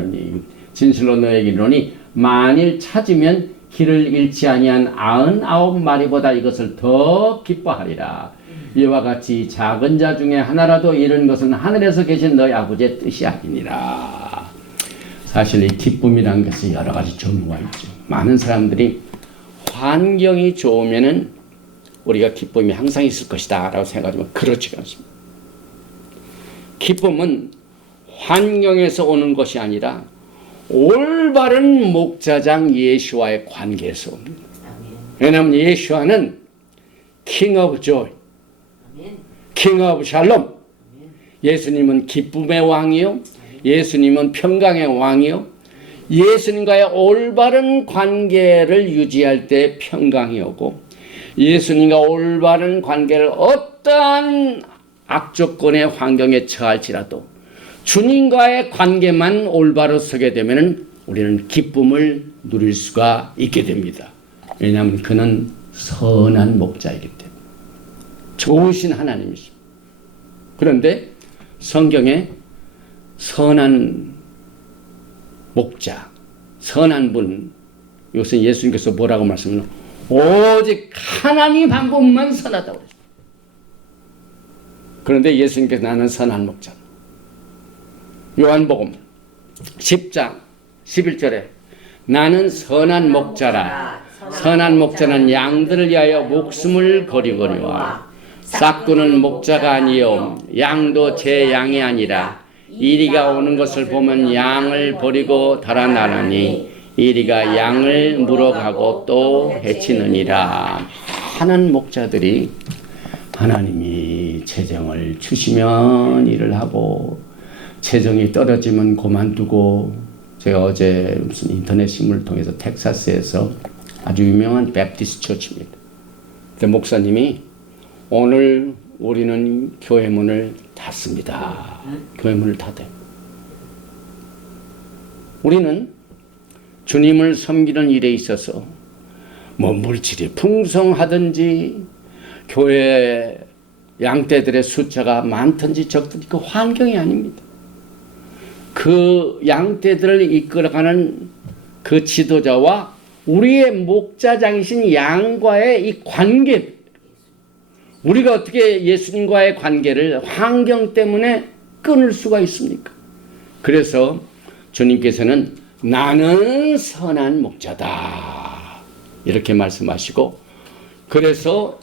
이르노니 만일 찾으면 길을 잃지 아니한 99마리보다 이것을 더 기뻐하리라. 이와 같이 작은 자 중에 하나라도 잃은 것은 하늘에서 계신 너희 아버지의 뜻이 아니니라. 사실 이 기쁨이라는 것이 여러 가지 종류가 있죠. 많은 사람들이 환경이 좋으면은 우리가 기쁨이 항상 있을 것이다 라고 생각하지만 그렇지가 않습니다. 기쁨은 환경에서 오는 것이 아니라 올바른 목자장 예수와의 관계에서 옵니다. 왜냐하면 예수와는 King of Joy, King of Shalom. 예수님은 기쁨의 왕이요, 예수님은 평강의 왕이요, 예수님과의 올바른 관계를 유지할 때 평강이 오고, 예수님과 올바른 관계를 어떠한 악조건의 환경에 처할지라도 주님과의 관계만 올바로 서게 되면 우리는 기쁨을 누릴 수가 있게 됩니다. 왜냐하면 그는 선한 목자이기 때문에. 좋으신 하나님이십니다. 그런데 성경에 선한 목자, 선한 분, 이것은 예수님께서 뭐라고 말씀하셨나요? 오직 하나님 한 분만 선하다고 그랬습니다. 그런데 예수님께서 나는 선한 목자. 요한복음 10장 11절에 나는 선한 목자라. 선한 목자는 양들을 위하여 목숨을 버리거니와 싹구는 목자가 아니요 양도 제 양이 아니라 이리가 오는 것을 보면 양을 버리고 달아나라니 이리가 양을 물어가고 또 해치느니라. 많은 목자들이 하나님이 재정을 주시면 일을 하고 재정이 떨어지면 그만두고, 제가 어제 무슨 인터넷 신문을 통해서 텍사스에서 아주 유명한 베프티스트 처치입니다. 근데 목사님이 오늘 우리는 교회 문을 닫습니다. 교회 문을 닫아요. 우리는 주님을 섬기는 일에 있어서 뭐 물질이 풍성하든지 교회 양떼들의 숫자가 많든지 적든지 그 환경이 아닙니다. 그 양떼들을 이끌어가는 그 지도자와 우리의 목자장이신 양과의 이 관계, 우리가 어떻게 예수님과의 관계를 환경 때문에 끊을 수가 있습니까? 그래서 주님께서는 나는 선한 목자다 이렇게 말씀하시고, 그래서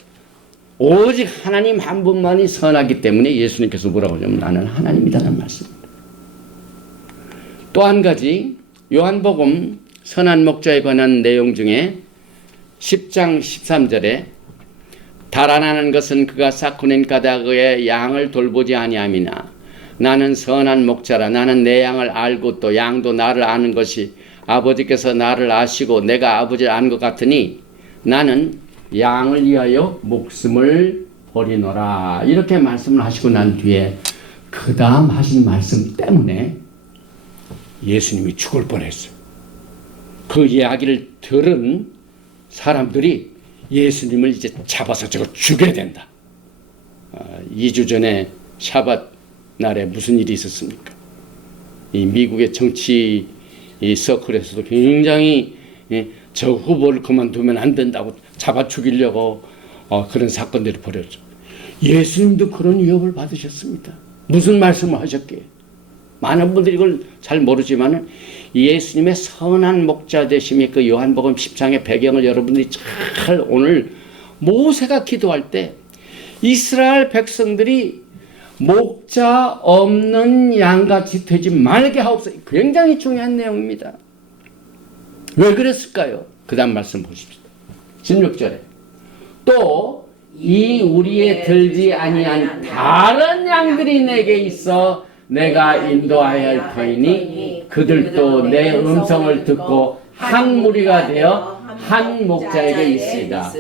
오직 하나님 한 분만이 선하기 때문에 예수님께서 뭐라고 하냐면 나는 하나님이다라는 말씀입니다. 또 한 가지 요한복음 선한 목자에 관한 내용 중에 10장 13절에 달아나는 것은 그가 쌓고 낸 가닥의 양을 돌보지 아니함이나 나는 선한 목자라. 나는 내 양을 알고 또 양도 나를 아는 것이 아버지께서 나를 아시고 내가 아버지를 아는 것 같으니 나는 양을 위하여 목숨을 버리노라. 이렇게 말씀을 하시고 난 뒤에 그 다음 하신 말씀 때문에 예수님이 죽을 뻔했어요. 그 이야기를 들은 사람들이 예수님을 이제 잡아서 저거 죽여야 된다. 2주 전에 샤밧 날에 무슨 일이 있었습니까? 이 미국의 정치 이 서클에서도 굉장히 저 후보를 그만두면 안 된다고 잡아 죽이려고 그런 사건들이 벌어졌죠. 예수님도 그런 위협을 받으셨습니다. 무슨 말씀을 하셨기에? 많은 분들이 이걸 잘 모르지만 예수님의 선한 목자 되심이 그 요한복음 10장의 배경을 여러분들이 잘 오늘 모세가 기도할 때 이스라엘 백성들이 목자 없는 양같이 되지 말게 하옵소서. 굉장히 중요한 내용입니다. 왜 그랬을까요? 그 다음 말씀 보십시오. 16절에 또 이 우리에 들지 아니한 다른 양들이 내게 있어 내가 인도하여 할 터이니 그들도 내 음성을 듣고 한 무리가 되어 한 목자에게 있으리라.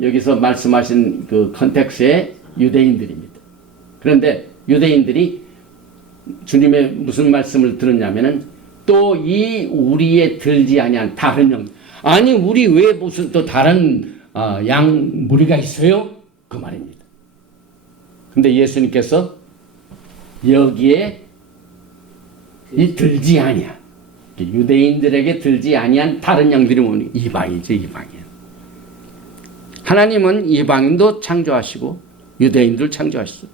여기서 말씀하신 그 컨텍스트의 유대인들입니다. 그런데 유대인들이 주님의 무슨 말씀을 들었냐면은 또 이 우리에 들지 아니한 다른 영, 아니 우리 왜 무슨 또 다른 양 무리가 있어요? 그 말입니다. 근데 예수님께서 여기에 이 들지 아니한 유대인들에게 들지 아니한 다른 양들이 뭐니? 이방이죠, 이방인. 하나님은 이방인도 창조하시고 유대인들 창조하셨어요.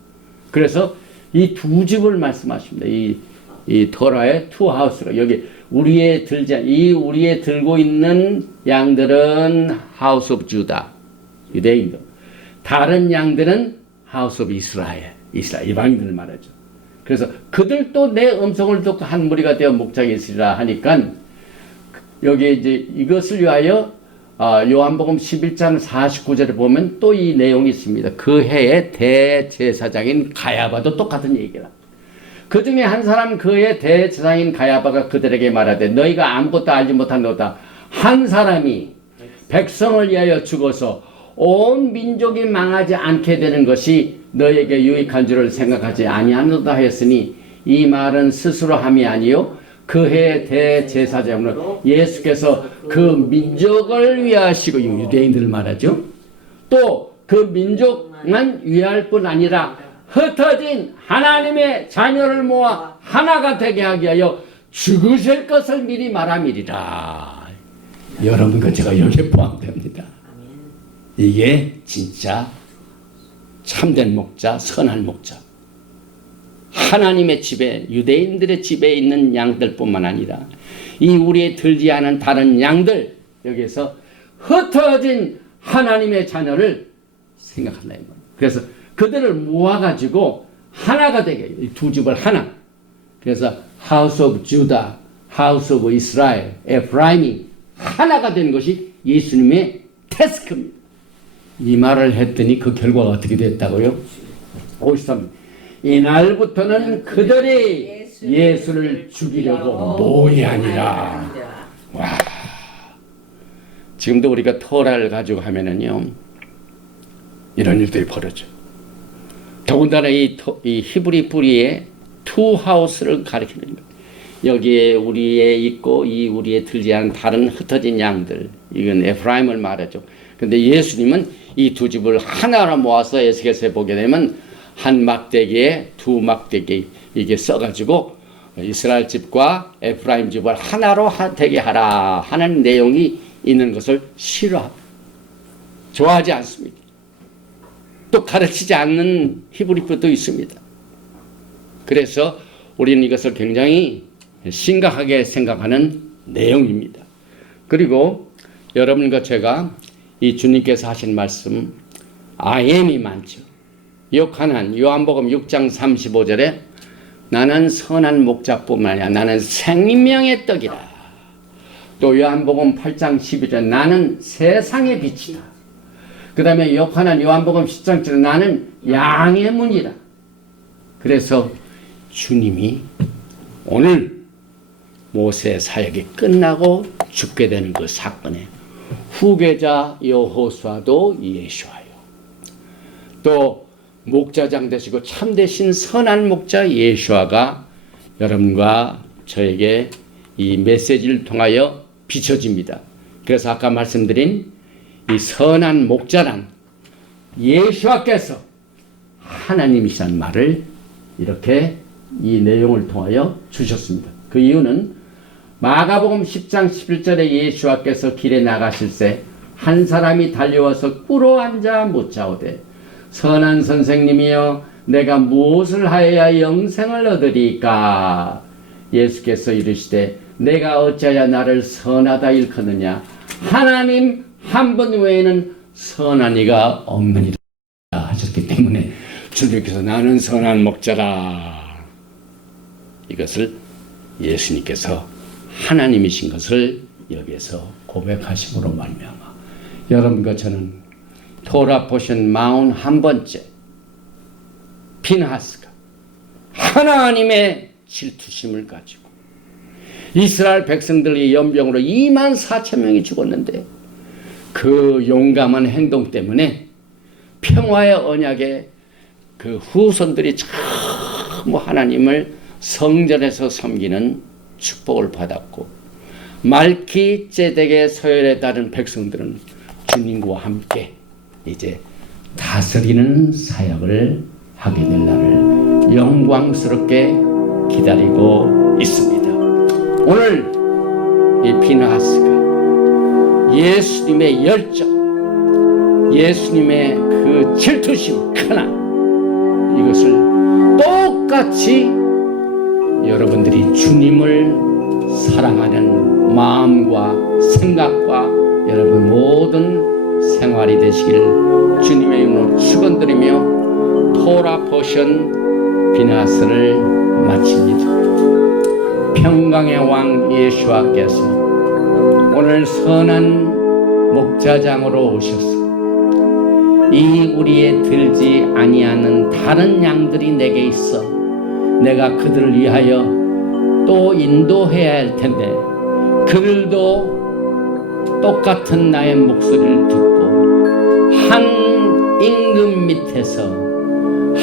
그래서 이 두 집을 말씀하십니다. 이 토라의 투 하우스가 여기 우리의 우리의 들고 있는 양들은 하우스 오브 주다, 유대인들. 다른 양들은 하우스 오브 이스라엘 이방인들 말하죠. 그래서 그들도 내 음성을 듣고 한 무리가 되어 목자에 있으리라 하니까 여기 이제 이것을 위하여 요한복음 11장 49절에 보면 또 이 내용이 있습니다. 그 해의 대제사장인 가야바도 똑같은 얘기라. 그 중에 한 사람 그의 대제사장인 가야바가 그들에게 말하되 너희가 아무것도 알지 못한도다. 한 사람이 백성을 위하여 죽어서 온 민족이 망하지 않게 되는 것이 너에게 유익한 줄을 생각하지 아니하노다 하였으니 이 말은 스스로 함이 아니요 그 해 대제사장으로 예수께서 그 민족을 위하시고 유대인들을 말하죠. 또 그 민족만 위할 뿐 아니라 흩어진 하나님의 자녀를 모아 하나가 되게 하기 위하여 죽으실 것을 미리 말함이리라. 여러분과 제가 여기에 포함됩니다. 이게 진짜 참된 목자, 선한 목자. 하나님의 집에, 유대인들의 집에 있는 양들뿐만 아니라 이 우리의 들지 않은 다른 양들, 여기에서 흩어진 하나님의 자녀를 생각한다. 그래서 그들을 모아가지고 하나가 되게, 두 집을 하나. 그래서 House of Judah, House of Israel, 에프라임이 하나가 된 것이 예수님의 태스크입니다. 이 말을 했더니 그 결과가 어떻게 됐다고요? 53. 이날부터는 그들이 예수를 죽이려고 모의하니라. 와. 지금도 우리가 토라를 가지고 하면은요, 이런 일들이 벌어져. 더군다나 이 히브리 뿌리에 투 하우스를 가리키는 거예요. 여기에 우리의 있고 이 우리의 들지 않은 다른 흩어진 양들, 이건 에프라임을 말하죠. 근데 예수님은 이 두 집을 하나로 모아서 에스겔서에 보게 되면 한 막대기에 두 막대기 이게 써가지고 이스라엘 집과 에프라임 집을 하나로 되게 하라 하는 내용이 있는 것을 싫어합니다. 좋아하지 않습니다. 또 가르치지 않는 히브리표도 있습니다. 그래서 우리는 이것을 굉장히 심각하게 생각하는 내용입니다. 그리고 여러분과 제가 이 주님께서 하신 말씀 I am이 많죠. 요한복음 6장 35절에 나는 선한 목자뿐만 아니라 나는 생명의 떡이라. 또 요한복음 8장 12절 나는 세상의 빛이다. 그 다음에 요한복음 10장 7절 나는 양의 문이다. 그래서 주님이 오늘 모세 사역이 끝나고 죽게 되는 그 사건에 후계자 여호수아도 예수하여 또 목자장 되시고 참되신 선한 목자 예수아가 여러분과 저에게 이 메시지를 통하여 비춰집니다. 그래서 아까 말씀드린 이 선한 목자란 예수아께서 하나님이시라는 말을 이렇게 이 내용을 통하여 주셨습니다. 그 이유는 마가복음 10장 11절에 예수와께서 길에 나가실새 한 사람이 달려와서 꿇어 앉아 묻자오되 선한 선생님이여 내가 무엇을 하여야 영생을 얻으리까? 예수께서 이르시되 내가 어찌하여 나를 선하다 일컫느냐? 하나님 한 분 외에는 선한 이가 없느니라 하셨기 때문에 주님께서 나는 선한 목자라. 이것을 예수님께서 하나님이신 것을 여기에서 고백하심으로 말미암아 여러분과 저는 토라 포션 41번째 피느하스가 하나님의 질투심을 가지고 이스라엘 백성들의 연병으로 24,000명이 죽었는데 그 용감한 행동 때문에 평화의 언약의 그 후손들이 전부 하나님을 성전에서 섬기는 축복을 받았고 말키ጼ덱의 서열에 따른 백성들은 주님과 함께 이제 다스리는 사역을 하게 될 날을 영광스럽게 기다리고 있습니다. 오늘 이 피느하스가 예수님의 열정, 예수님의 그 질투심, 큰함 이것을 똑같이 여러분들이 주님을 사랑하는 마음과 생각과 여러분 모든 생활이 되시길 주님의 이름으로 축원드리며 토라 포션 피느하스를 마칩니다. 평강의 왕 예수와께서 오늘 선한 목자장으로 오셔서 이 우리의 들지 아니하는 다른 양들이 내게 있어 내가 그들을 위하여 또 인도해야 할 텐데 그들도 똑같은 나의 목소리를 듣고 한 임금 밑에서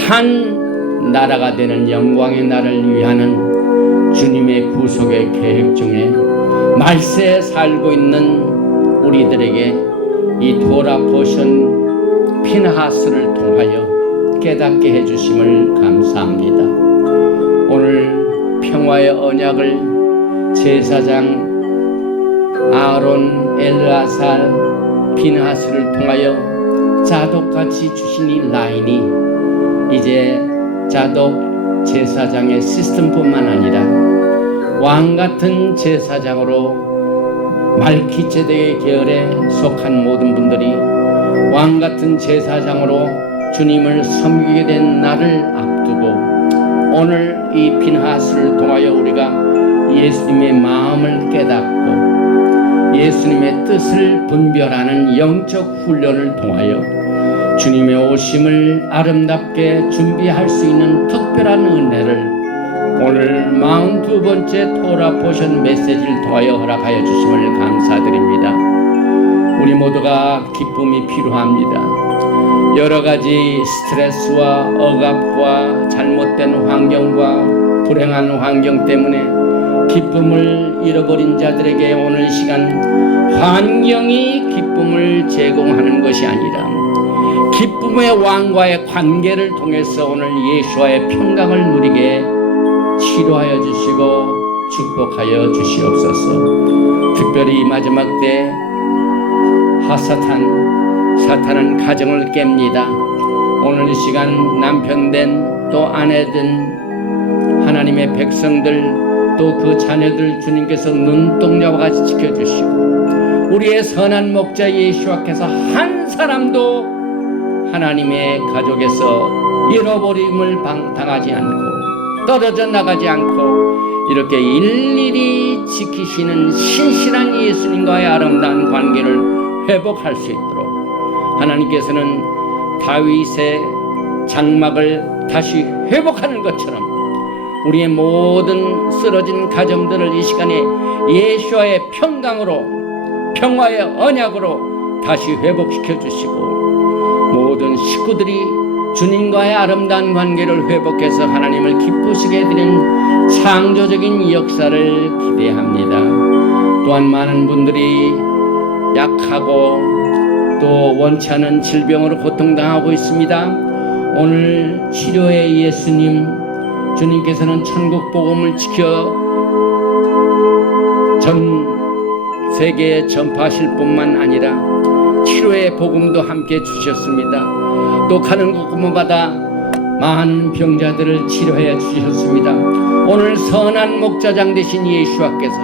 한 나라가 되는 영광의 나라를 위하는 주님의 구속의 계획 중에 말세에 살고 있는 우리들에게 이 토라 포션 피느하스를 통하여 깨닫게 해주심을 감사합니다. 오늘 평화의 언약을 제사장 아론, 엘르아살, 피느하스를 통하여 자독같이 주신 이 라인이 이제 자독 제사장의 시스템뿐만 아니라 왕같은 제사장으로 말키제덱의 계열에 속한 모든 분들이 왕같은 제사장으로 주님을 섬기게 된 날을 앞두고 오늘 이 핀하스를 통하여 우리가 예수님의 마음을 깨닫고 예수님의 뜻을 분별하는 영적 훈련을 통하여 주님의 오심을 아름답게 준비할 수 있는 특별한 은혜를 오늘 42번째 토라 포션 메시지를 통하여 허락하여 주심을 감사드립니다. 우리 모두가 기쁨이 필요합니다. 여러 가지 스트레스와 억압과 잘못된 환경과 불행한 환경 때문에 기쁨을 잃어버린 자들에게 오늘 시간 환경이 기쁨을 제공하는 것이 아니라 기쁨의 왕과의 관계를 통해서 오늘 예수와의 평강을 누리게 치료하여 주시고 축복하여 주시옵소서. 특별히 이 마지막 때 사탄은 가정을 깹니다. 오늘 이 시간 남편된 또 아내된 하나님의 백성들 또 그 자녀들 주님께서 눈동자와 같이 지켜주시고 우리의 선한 목자 예수와께서 한 사람도 하나님의 가족에서 잃어버림을 당하지 않고 떨어져 나가지 않고 이렇게 일일이 지키시는 신실한 예수님과의 아름다운 관계를 회복할 수 있도록 하나님께서는 다윗의 장막을 다시 회복하는 것처럼 우리의 모든 쓰러진 가정들을 이 시간에 예수와의 평강으로 평화의 언약으로 다시 회복시켜 주시고 모든 식구들이 주님과의 아름다운 관계를 회복해서 하나님을 기쁘시게 해드리는 창조적인 역사를 기대합니다. 또한 많은 분들이 약하고 또 원치 않은 질병으로 고통당하고 있습니다. 오늘 치료의 예수님 주님께서는 천국 복음을 지켜 전 세계에 전파하실 뿐만 아니라 치료의 복음도 함께 주셨습니다. 또 가는 곳곳마다 많은 병자들을 치료해 주셨습니다. 오늘 선한 목자장 되신 예수와께서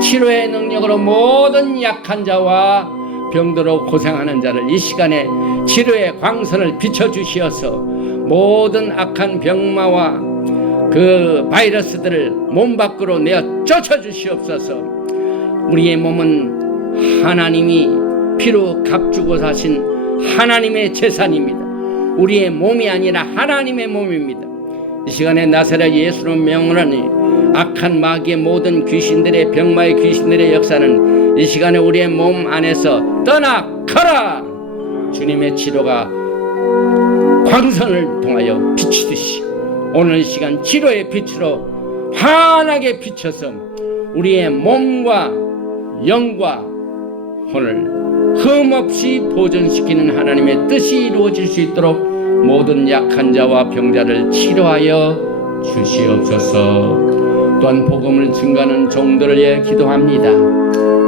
치료의 능력으로 모든 약한 자와 병들어 고생하는 자를 이 시간에 치료의 광선을 비춰주시어서 모든 악한 병마와 그 바이러스들을 몸 밖으로 내어 쫓아주시옵소서. 우리의 몸은 하나님이 피로 값주고 사신 하나님의 재산입니다. 우리의 몸이 아니라 하나님의 몸입니다. 이 시간에 나사렛 예수로 명하니 악한 마귀의 모든 귀신들의 병마의 귀신들의 역사는 이 시간에 우리의 몸 안에서 떠나가라. 주님의 치료가 광선을 통하여 비치듯이 오늘 이 시간 치료의 빛으로 환하게 비춰서 우리의 몸과 영과 혼을 흠없이 보존시키는 하나님의 뜻이 이루어질 수 있도록 모든 약한 자와 병자를 치료하여 주시옵소서. 또한 복음을 증거하는 종들을 위해 기도합니다.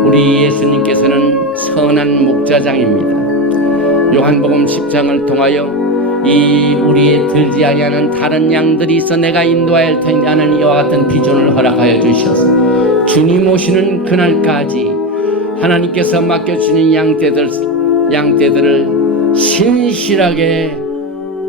우리 예수님께서는 선한 목자장입니다. 요한복음 10장을 통하여 이 우리의 들지 아니하는 다른 양들이 있어 내가 인도하여 텐지 하는 이와 같은 비전을 허락하여 주셔서 주님 오시는 그날까지 하나님께서 맡겨주시는 양떼들을 신실하게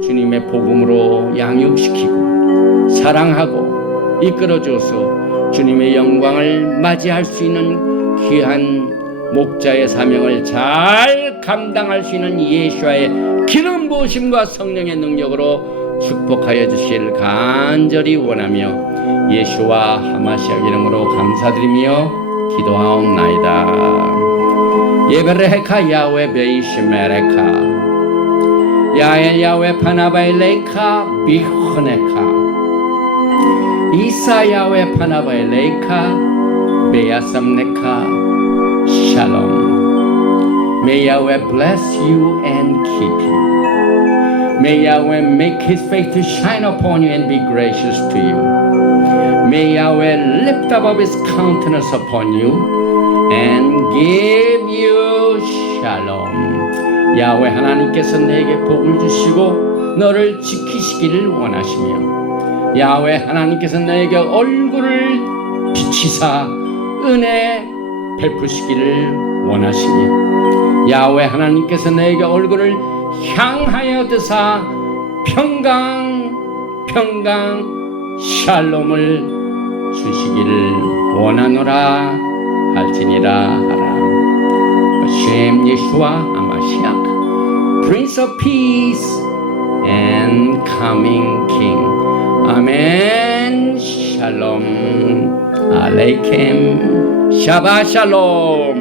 주님의 복음으로 양육시키고 사랑하고 이끌어줘서 주님의 영광을 맞이할 수 있는 귀한 목자의 사명을 잘 감당할 수 있는 예수와의 기름 부으심과 성령의 능력으로 축복하여 주시기를 간절히 원하며 예수와 하마시아 이름으로 감사드리며 기도하옵나이다. 예베레카 야외 베이시메레카 야엘 야외 파나바일레카 비호네카 이사 야외 파나바일레카 베야삼네카 샬롬. May Yahweh bless you and keep you. May Yahweh make His face to shine upon you and be gracious to you. May Yahweh lift up His countenance upon you and give you shalom. 야훼 하나님께서 내게 복을 주시고 너를 지키시기를 원하시며 야훼 하나님께서 내게 얼굴을 비치사 은혜 베푸시기를 원하시며 야훼 하나님께서 내게 얼굴을 향하여 드사 평강 샬롬을 주시기를 원하노라 할지니라 하라. Hashem Yeshua HaMashiach, Prince of Peace and coming King. Amen. Shalom Aleichem. Shabbat Shalom.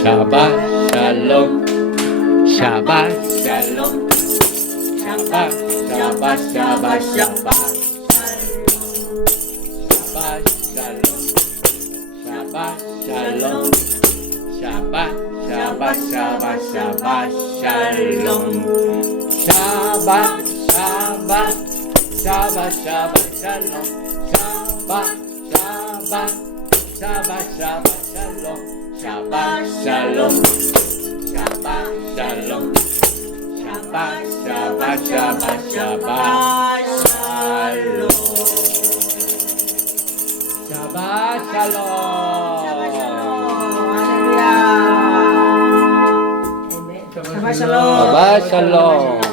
Shabbat Shalom. Shabbat Shalom. Shabbat Shabbat Shabbat Shabbat Shabbat Shalom. Shabbat Shabbat Shabbat Shabbat Shalom. Shabbat Shabbat Shabbat Shabbat Shalom. Shabbat Shabbat Shabbat Shabbat Shalom. Shabbat Shalom. Shabbat Shalom. Shabbat Shabbat Shabbat Shabbat Shalom. Shabbat Shalom. Shabbat Shalom. Shabbat Shalom.